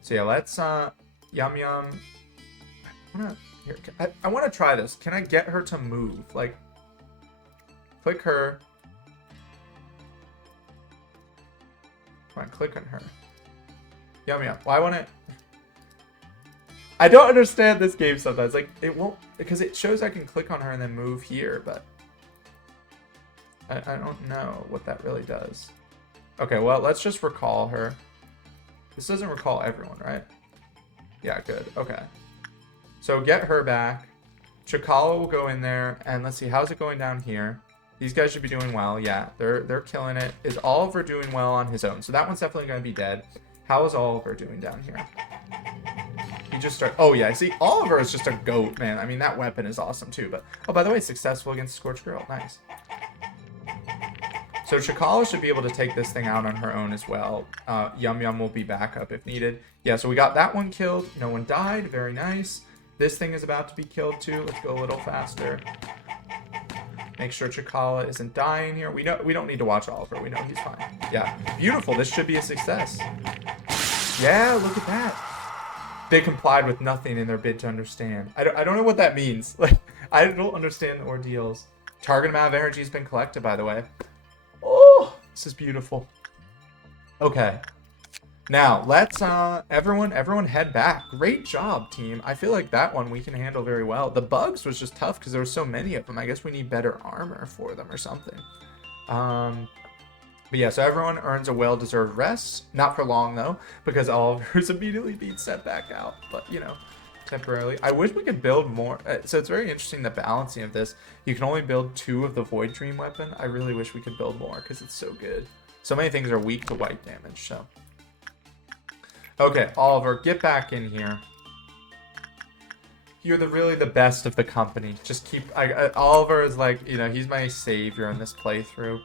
So yeah, let's Yum Yum. I want to try this. Can I get her to move? Like, click her. Come on, click on her. Yum Yum. Why won't it? I don't understand this game sometimes. Like, it won't, because it shows I can click on her and then move here, but I don't know what that really does. Okay, well, let's just recall her. This doesn't recall everyone, right? Yeah, good. Okay. So get her back. Chikala will go in there, and let's see, how's it going down here? These guys should be doing well. Yeah, they're killing it. Is Oliver doing well on his own? So that one's definitely going to be dead. How is Oliver doing down here? He just started. Oh yeah, see, Oliver is just a goat, man. I mean, that weapon is awesome too. But oh, by the way, successful against Scorched Girl. Nice. So Chikala should be able to take this thing out on her own as well. Yum Yum will be back up if needed. Yeah, so we got that one killed. No one died. Very nice. This thing is about to be killed too. Let's go a little faster. Make sure Chikala isn't dying here. We don't need to watch Oliver. We know he's fine. Yeah, beautiful. This should be a success. Yeah, look at that. They complied with nothing in their bid to understand. I don't know what that means. Like, I don't understand the ordeals. Target amount of energy has been collected, by the way. Oh, this is beautiful. Okay. Now, let's, everyone head back. Great job, team. I feel like that one we can handle very well. The bugs was just tough because there were so many of them. I guess we need better armor for them or something. But yeah, so everyone earns a well-deserved rest. Not for long, though, because Oliver's immediately being sent back out. But, you know, temporarily. I wish we could build more. So it's very interesting, the balancing of this. You can only build 2 of the Void Dream weapon. I really wish we could build more because it's so good. So many things are weak to white damage, so... Okay, Oliver, get back in here. You're really the best of the company. Just keep... Oliver is like, you know, he's my savior in this playthrough.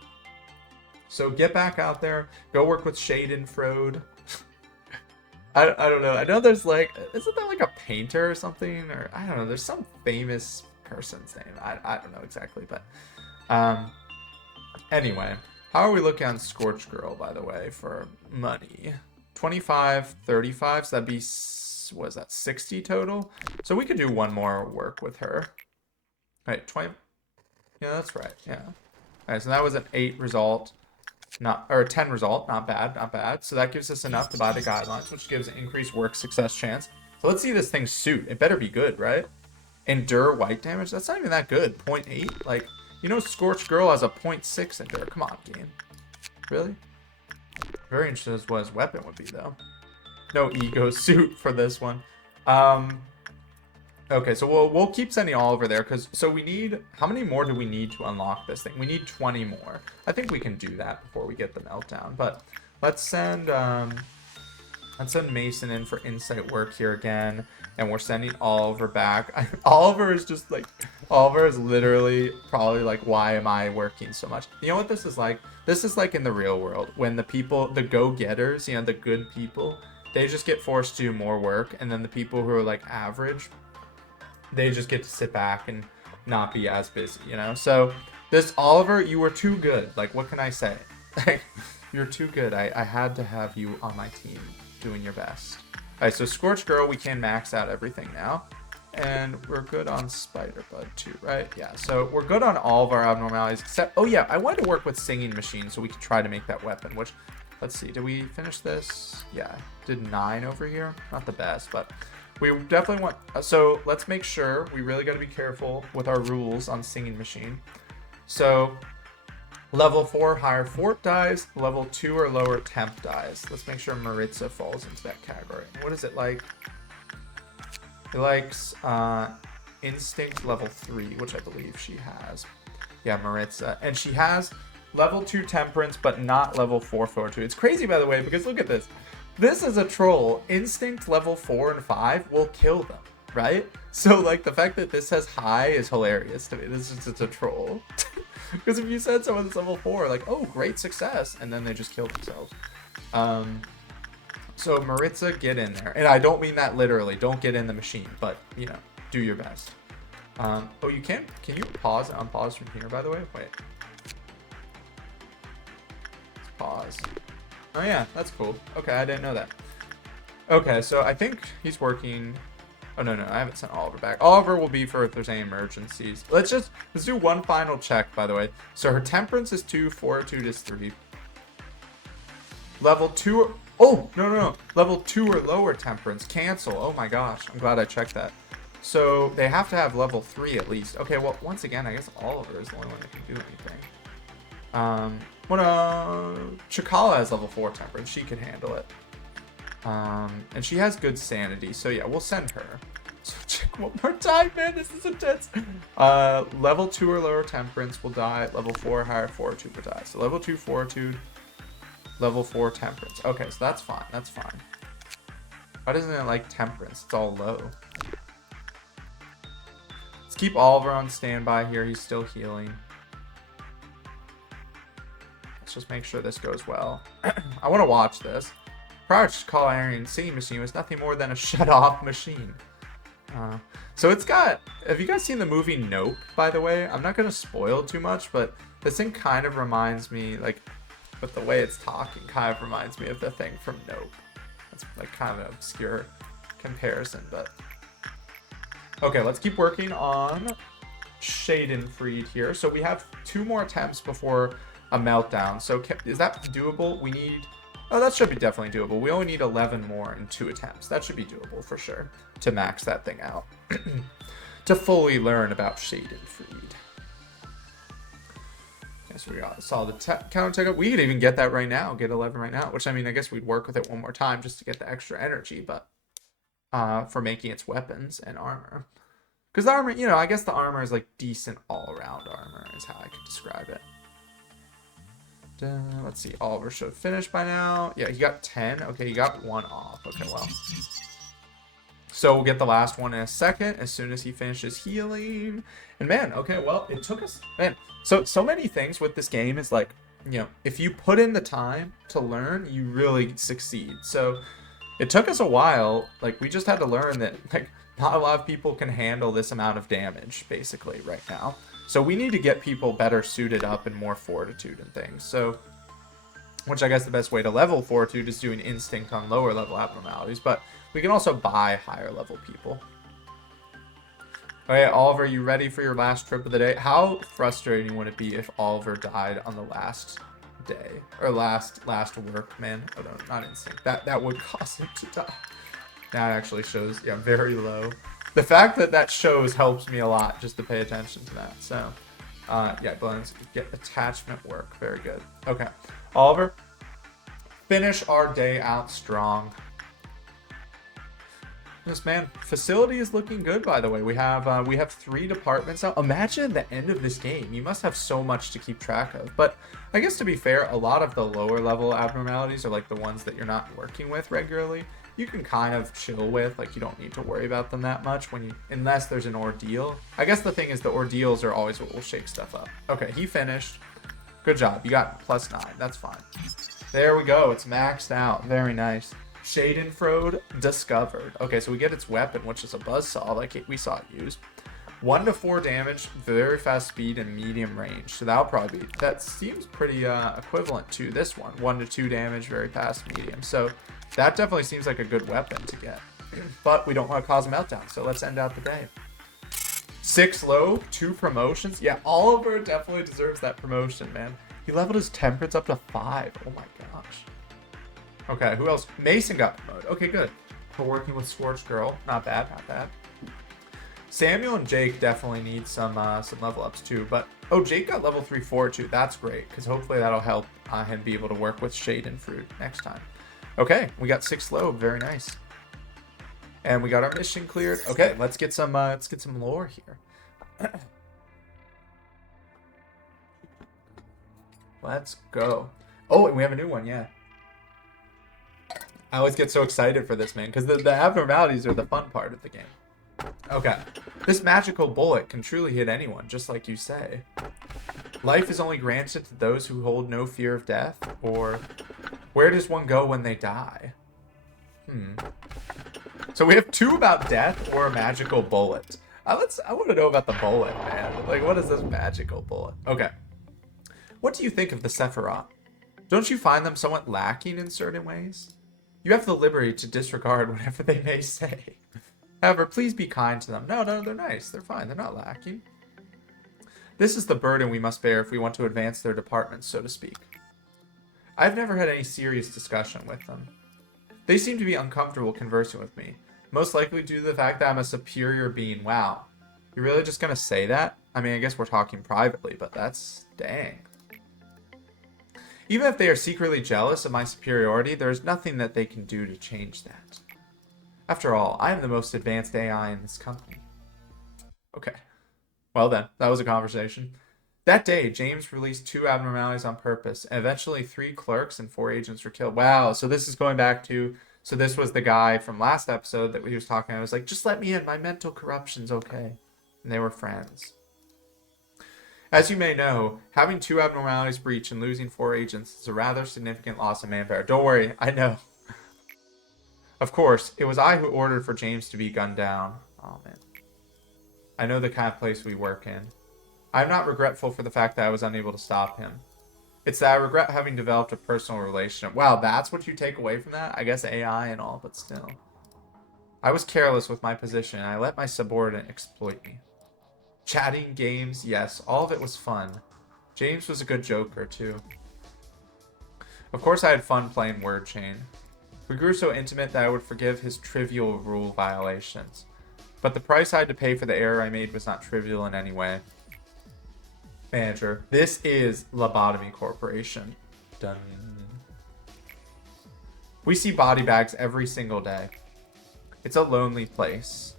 So get back out there. Go work with Shade and Frode. I don't know. I know there's like... Isn't that like a painter or something? Or I don't know. There's some famous person's name. I don't know exactly, but... Anyway. How are we looking on Scorched Girl, by the way, for money? 25, 35, so that'd be, what is that, 60 total? So we could do one more work with her. Right, 20, yeah, that's right, yeah. Alright, so that was an 8 result, or a 10 result, not bad, not bad. So that gives us enough to buy the guidelines, which gives an increased work success chance. So let's see this thing suit. It better be good, right? Endure white damage, that's not even that good, 0.8, like, you know Scorched Girl has a 0.6 endure, come on, game. Really? Very interested as what his weapon would be, though. No ego suit for this one. Okay, so we'll keep sending Oliver there, because so we need... How many more do we need to unlock this thing? We need 20 more. I think we can do that before we get the meltdown. But let's send Mason in for insight work here again. And we're sending Oliver back. Oliver is just like... Oliver is literally probably like, why am I working so much? You know what this is like? This is like in the real world. When the people, the go-getters, you know, the good people, they just get forced to do more work. And then the people who are like average, they just get to sit back and not be as busy, you know? So this Oliver, you were too good. Like, what can I say? Like, you're too good. I had to have you on my team doing your best. All right, so Scorched Girl, we can max out everything now. And we're good on Spider Bud too, right? Yeah, so we're good on all of our abnormalities except... Oh yeah, I wanted to work with Singing Machine so we could try to make that weapon, which... Let's see, did we finish this? Yeah, did 9 over here. Not the best, but we definitely want... So let's make sure we really got to be careful with our rules on Singing Machine. So level 4 higher fort dies, level 2 or lower temp dies. Let's make sure Maritza falls into that category. What is it like? It likes Instinct level 3, which I believe she has. Yeah, Maritza. And she has level 2 Temperance, but not level 4 Fortitude. It's crazy, by the way, because look at this. This is a troll. Instinct level 4 and 5 will kill them, right? So, like, the fact that this has high is hilarious to me. This is just a troll. Because if you said someone's level 4, like, oh, great success, and then they just kill themselves. So Maritza, get in there. And I don't mean that literally. Don't get in the machine, but, you know, do your best. Oh, you can you pause and unpause from here, by the way? Wait. Let's pause. Oh, yeah, that's cool. Okay, I didn't know that. Okay, so I think he's working... Oh, no, I haven't sent Oliver back. Oliver will be for if there's any emergencies. Let's do one final check, by the way. So her Temperance is 2, Fortitude is 3. Level 2... Oh, no. Level 2 or lower Temperance. Cancel. Oh my gosh. I'm glad I checked that. So they have to have level 3 at least. Okay, well, once again, I guess Oliver is the only one that can do anything. What Chikala has level 4 temperance. She can handle it. And she has good sanity, so yeah, we'll send her. So check one more time, man. This is intense. Level 2 or lower temperance will die. Level 4 or higher fortitude will die. So level 2 fortitude, level 4 temperance. Okay, so that's fine. That's fine. Why doesn't it like temperance? It's all low. Let's keep Oliver on standby here. He's still healing. Let's just make sure this goes well. I want to watch this. Prior to Call Iron Singing Machine was nothing more than a shut-off machine. So it's got... Have you guys seen the movie Nope, by the way? I'm not going to spoil too much, but this thing kind of reminds me, like, with the way it's talking, kind of reminds me of the thing from Nope. That's, like, kind of an obscure comparison, but... Okay, let's keep working on Schadenfried here. So we have 2 more attempts before a meltdown. So is that doable? We need... Oh, that should be definitely doable. We only need 11 more in 2 attempts. That should be doable for sure to max that thing out. To fully learn about Schadenfried. Okay, so we saw the counter take up. We could even get that right now. Get 11 right now. Which, I mean, I guess we'd work with it one more time just to get the extra energy. But for making its weapons and armor. Because the armor, you know, I guess the armor is like decent all-around armor is how I could describe it. Let's see, Oliver should have finished by now. Yeah, he got 10. Okay, he got 1 off. Okay, well. So we'll get the last one in a second as soon as he finishes healing. And man, okay, well, it took us... Man, so many things with this game is like, you know, if you put in the time to learn, you really succeed. So it took us a while. Like, we just had to learn that, like, not a lot of people can handle this amount of damage, basically, right now. So we need to get people better suited up and more fortitude and things. So, which I guess the best way to level fortitude is doing instinct on lower level abnormalities. But we can also buy higher level people. Okay, Oliver, you ready for your last trip of the day? How frustrating would it be if Oliver died on the last day? Or last work, man? Oh no, not instinct. That would cause him to die. That actually shows, yeah, very low. The fact that that shows helps me a lot just to pay attention to that. So, yeah, let's get attachment work. Very good. Okay. Oliver, finish our day out strong. Yes, man. Facility is looking good, by the way. We have 3 departments now. Imagine the end of this game. You must have so much to keep track of. But I guess to be fair, a lot of the lower level abnormalities are like the ones that you're not working with regularly. You can kind of chill with, like you don't need to worry about them that much unless there's an ordeal. I guess the thing is the ordeals are always what will shake stuff up. Okay, he finished. Good job. You got +9. That's fine. There we go. It's maxed out. Very nice. Schadenfrode discovered. Okay, so we get its weapon, which is a buzzsaw, like we saw it used. 1 to 4 damage, very fast speed, and medium range. So that'll probably be... That seems pretty equivalent to this one. 1 to 2 damage, very fast, medium. So... That definitely seems like a good weapon to get. But we don't want to cause a meltdown, so let's end out the day. 6 low, 2 promotions. Yeah, Oliver definitely deserves that promotion, man. He leveled his temperance up to 5. Oh my gosh. Okay, who else? Mason got promoted. Okay, good. We're working with Scorched Girl. Not bad, not bad. Samuel and Jake definitely need some level ups too. But, oh, Jake got level 3 fortitude. That's great, because hopefully that'll help him be able to work with Schadenfried next time. Okay, we got 6 lobe, very nice. And we got our mission cleared. Okay, let's get some lore here. Let's go. Oh, and we have a new one, yeah. I always get so excited for this, man, because the abnormalities are the fun part of the game. Okay, this magical bullet can truly hit anyone, just like you say. Life is only granted to those who hold no fear of death, or where does one go when they die? So we have 2 about death or a magical bullet. I want to know about the bullet, man. Like, what is this magical bullet? Okay. What do you think of the Sephiroth? Don't you find them somewhat lacking in certain ways? You have the liberty to disregard whatever they may say. However, please be kind to them. No, they're nice. They're fine. They're not lacking. This is the burden we must bear if we want to advance their departments, so to speak. I've never had any serious discussion with them. They seem to be uncomfortable conversing with me, most likely due to the fact that I'm a superior being. Wow. You're really just going to say that? I mean, I guess we're talking privately, but that's... Dang. Even if they are secretly jealous of my superiority, there is nothing that they can do to change that. After all, I am the most advanced AI in this company. Okay. Well then, that was a conversation. That day, James released 2 abnormalities on purpose, and eventually 3 clerks and 4 agents were killed. Wow, so this is going back to... So this was the guy from last episode that he was talking about. I was like, just let me in. My mental corruption's okay. And they were friends. As you may know, having 2 abnormalities breach and losing 4 agents is a rather significant loss of manpower. Don't worry, I know. Of course, it was I who ordered for James to be gunned down. Oh, man. I know the kind of place we work in. I'm not regretful for the fact that I was unable to stop him. It's that I regret having developed a personal relationship. Wow, that's what you take away from that? I guess AI and all, but still. I was careless with my position, and I let my subordinate exploit me. Chatting, games, yes, all of it was fun. James was a good joker, too. Of course I had fun playing Word Chain. We grew so intimate that I would forgive his trivial rule violations. But the price I had to pay for the error I made was not trivial in any way. Manager, this is Lobotomy Corporation. Done. We see body bags every single day. It's a lonely place.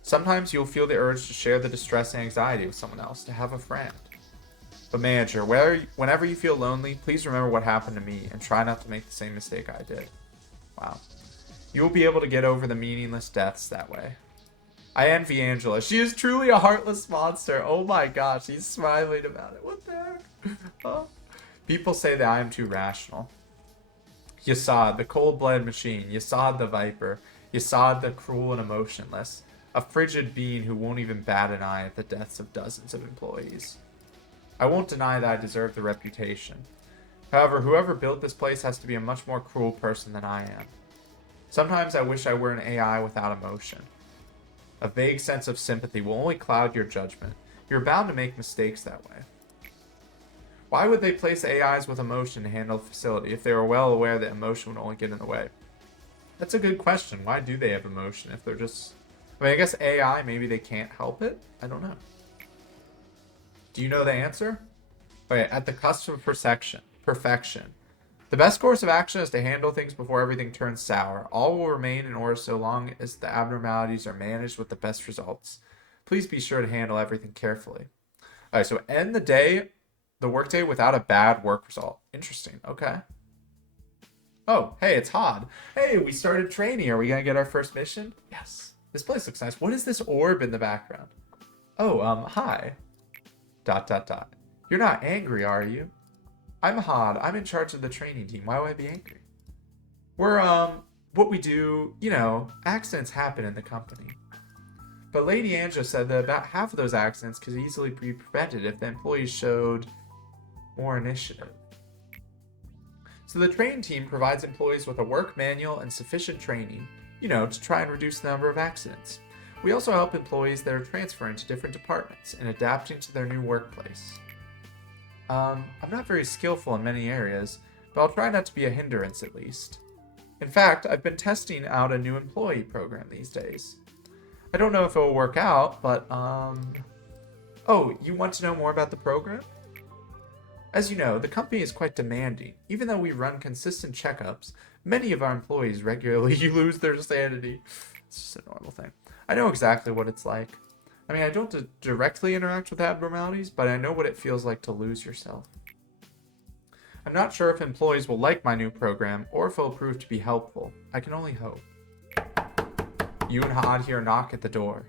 Sometimes you'll feel the urge to share the distress and anxiety with someone else, to have a friend. But manager, whenever you feel lonely, please remember what happened to me and try not to make the same mistake I did. Wow. You will be able to get over the meaningless deaths that way. I envy Angela. She is truly a heartless monster. Oh my gosh, he's smiling about it. What the heck? Oh. People say that I am too rational. Yasad, the cold-blooded machine. Yasad, the viper. Yasad, the cruel and emotionless. A frigid being who won't even bat an eye at the deaths of dozens of employees. I won't deny that I deserve the reputation. However, whoever built this place has to be a much more cruel person than I am. Sometimes I wish I were an AI without emotion. A vague sense of sympathy will only cloud your judgment. You're bound to make mistakes that way. Why would they place AIs with emotion to handle the facility if they were well aware that emotion would only get in the way? That's a good question. Why do they have emotion if they're just... I mean, I guess AI, maybe they can't help it? I don't know. Do you know the answer? Okay, at the cusp of perfection. The best course of action is to handle things before everything turns sour. All will remain in order so long as the abnormalities are managed with the best results. Please be sure to handle everything carefully. Alright, so end the workday without a bad work result. Interesting, okay. Oh, hey, it's Hod. Hey, we started training. Are we gonna get our first mission? Yes. This place looks nice. What is this orb in the background? Oh, hi. ... You're not angry, are you? I'm Hod. I'm in charge of the training team. Why would I be angry? We're, what we do, you know, accidents happen in the company. But Lady Angela said that about half of those accidents could easily be prevented if the employees showed more initiative. So the training team provides employees with a work manual and sufficient training, you know, to try and reduce the number of accidents. We also help employees that are transferring to different departments and adapting to their new workplace. I'm not very skillful in many areas, but I'll try not to be a hindrance at least. In fact, I've been testing out a new employee program these days. I don't know if it will work out, but, Oh, you want to know more about the program? As you know, the company is quite demanding. Even though we run consistent checkups, many of our employees regularly lose their sanity. It's just a normal thing. I know exactly what it's like. I mean, I don't directly interact with abnormalities, but I know what it feels like to lose yourself. I'm not sure if employees will like my new program, or if it will prove to be helpful. I can only hope. You and Hod here knock at the door.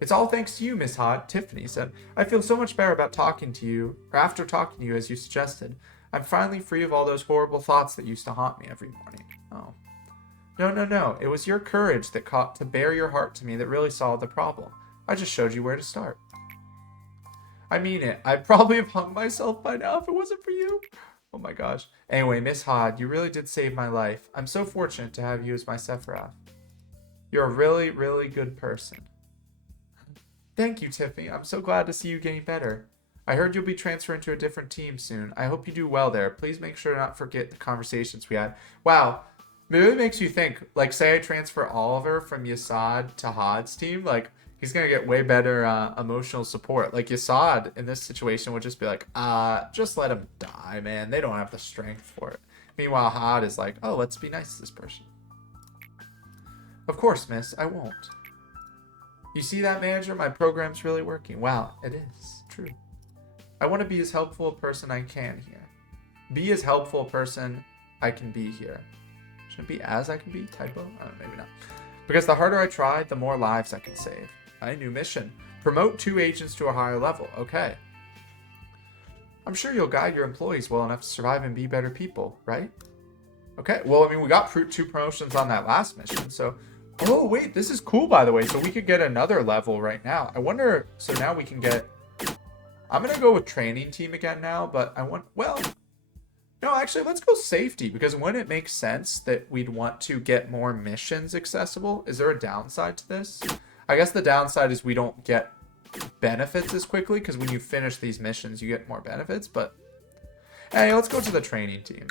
It's all thanks to you, Miss Hod, Tiffany said. I feel so much better about talking to you, or after talking to you as you suggested. I'm finally free of all those horrible thoughts that used to haunt me every morning. Oh. No. It was your courage that caught to bare your heart to me that really solved the problem. I just showed you where to start. I mean it. I'd probably have hung myself by now if it wasn't for you. Oh my gosh. Anyway, Miss Hod, you really did save my life. I'm so fortunate to have you as my Sephiroth. You're a really, really good person. Thank you, Tiffany. I'm so glad to see you getting better. I heard you'll be transferring to a different team soon. I hope you do well there. Please make sure to not forget the conversations we had. Wow. Maybe it makes you think, like, say I transfer Oliver from Yasad to Hod's team, like, He's gonna get way better emotional support. Like Yasad in this situation would just be like, just let him die, man. They don't have the strength for it. Meanwhile, Had is like, oh, let's be nice to this person. Of course, miss, I won't. You see that, manager? My program's really working. Wow, it is. True. I want to be as helpful a person I can here. Be as helpful a person I can be here. Should it be as I can be? Typo? Maybe not. Because the harder I try, the more lives I can save. My new mission. Promote 2 agents to a higher level. Okay. I'm sure you'll guide your employees well enough to survive and be better people, right? Okay. Well, I mean, we got 2 promotions on that last mission, so... Oh, wait. This is cool, by the way. So we could get another level right now. I wonder... So now we can get... I'm going to go with training team again now, but I want... Well... No, actually, let's go safety, because when it makes sense that we'd want to get more missions accessible, is there a downside to this? I guess the downside is we don't get benefits as quickly, because when you finish these missions, you get more benefits, but... Hey, let's go to the training team.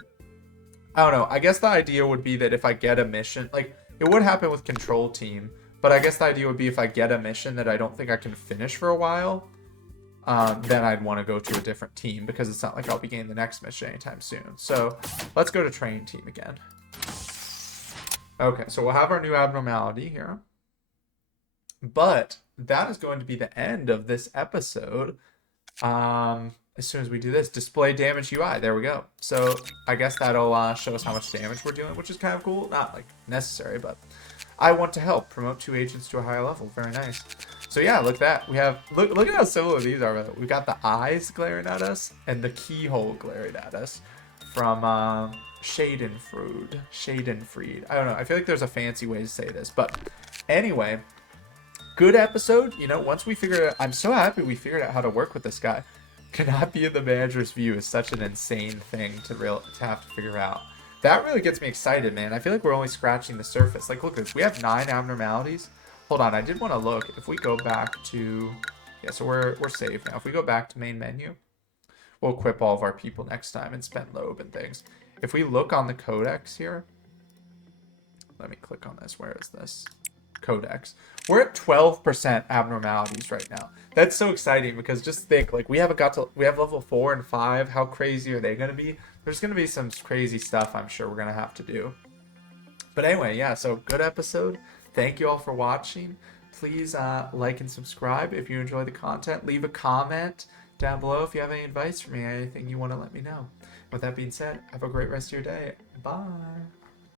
I don't know, I guess the idea would be that if I get a mission... Like, it would happen with control team, but I guess the idea would be if I get a mission that I don't think I can finish for a while... then I'd want to go to a different team because it's not like I'll be getting the next mission anytime soon. So let's go to training team again. Okay, so we'll have our new abnormality here. But that is going to be the end of this episode. As soon as we do this, display damage UI. There we go. So I guess that'll show us how much damage we're doing, which is kind of cool. Not like necessary, but I want to help promote 2 agents to a higher level. Very nice. So yeah, look at that. We have look at how similar these are. We got the eyes glaring at us and the keyhole glaring at us from Schadenfried. I don't know. I feel like there's a fancy way to say this, but anyway, good episode. You know, once we figured out, I'm so happy we figured out how to work with this guy. Cannot be in the manager's view is such an insane thing to have to figure out. That really gets me excited, man. I feel like we're only scratching the surface. Like, look at this. We have 9 abnormalities. Hold on, I did want to look. If we go back to... Yeah, so we're safe now. If we go back to main menu, we'll equip all of our people next time and spend lobe and things. If we look on the codex here... Let me click on this. Where is this? Codex. We're at 12% abnormalities right now. That's so exciting because just think, like, we have level 4 and 5. How crazy are they going to be? There's going to be some crazy stuff I'm sure we're going to have to do. But anyway, yeah, so good episode. Thank you all for watching. Please like and subscribe if you enjoy the content. Leave a comment down below if you have any advice for me, anything you want to let me know. With that being said, have a great rest of your day. Bye.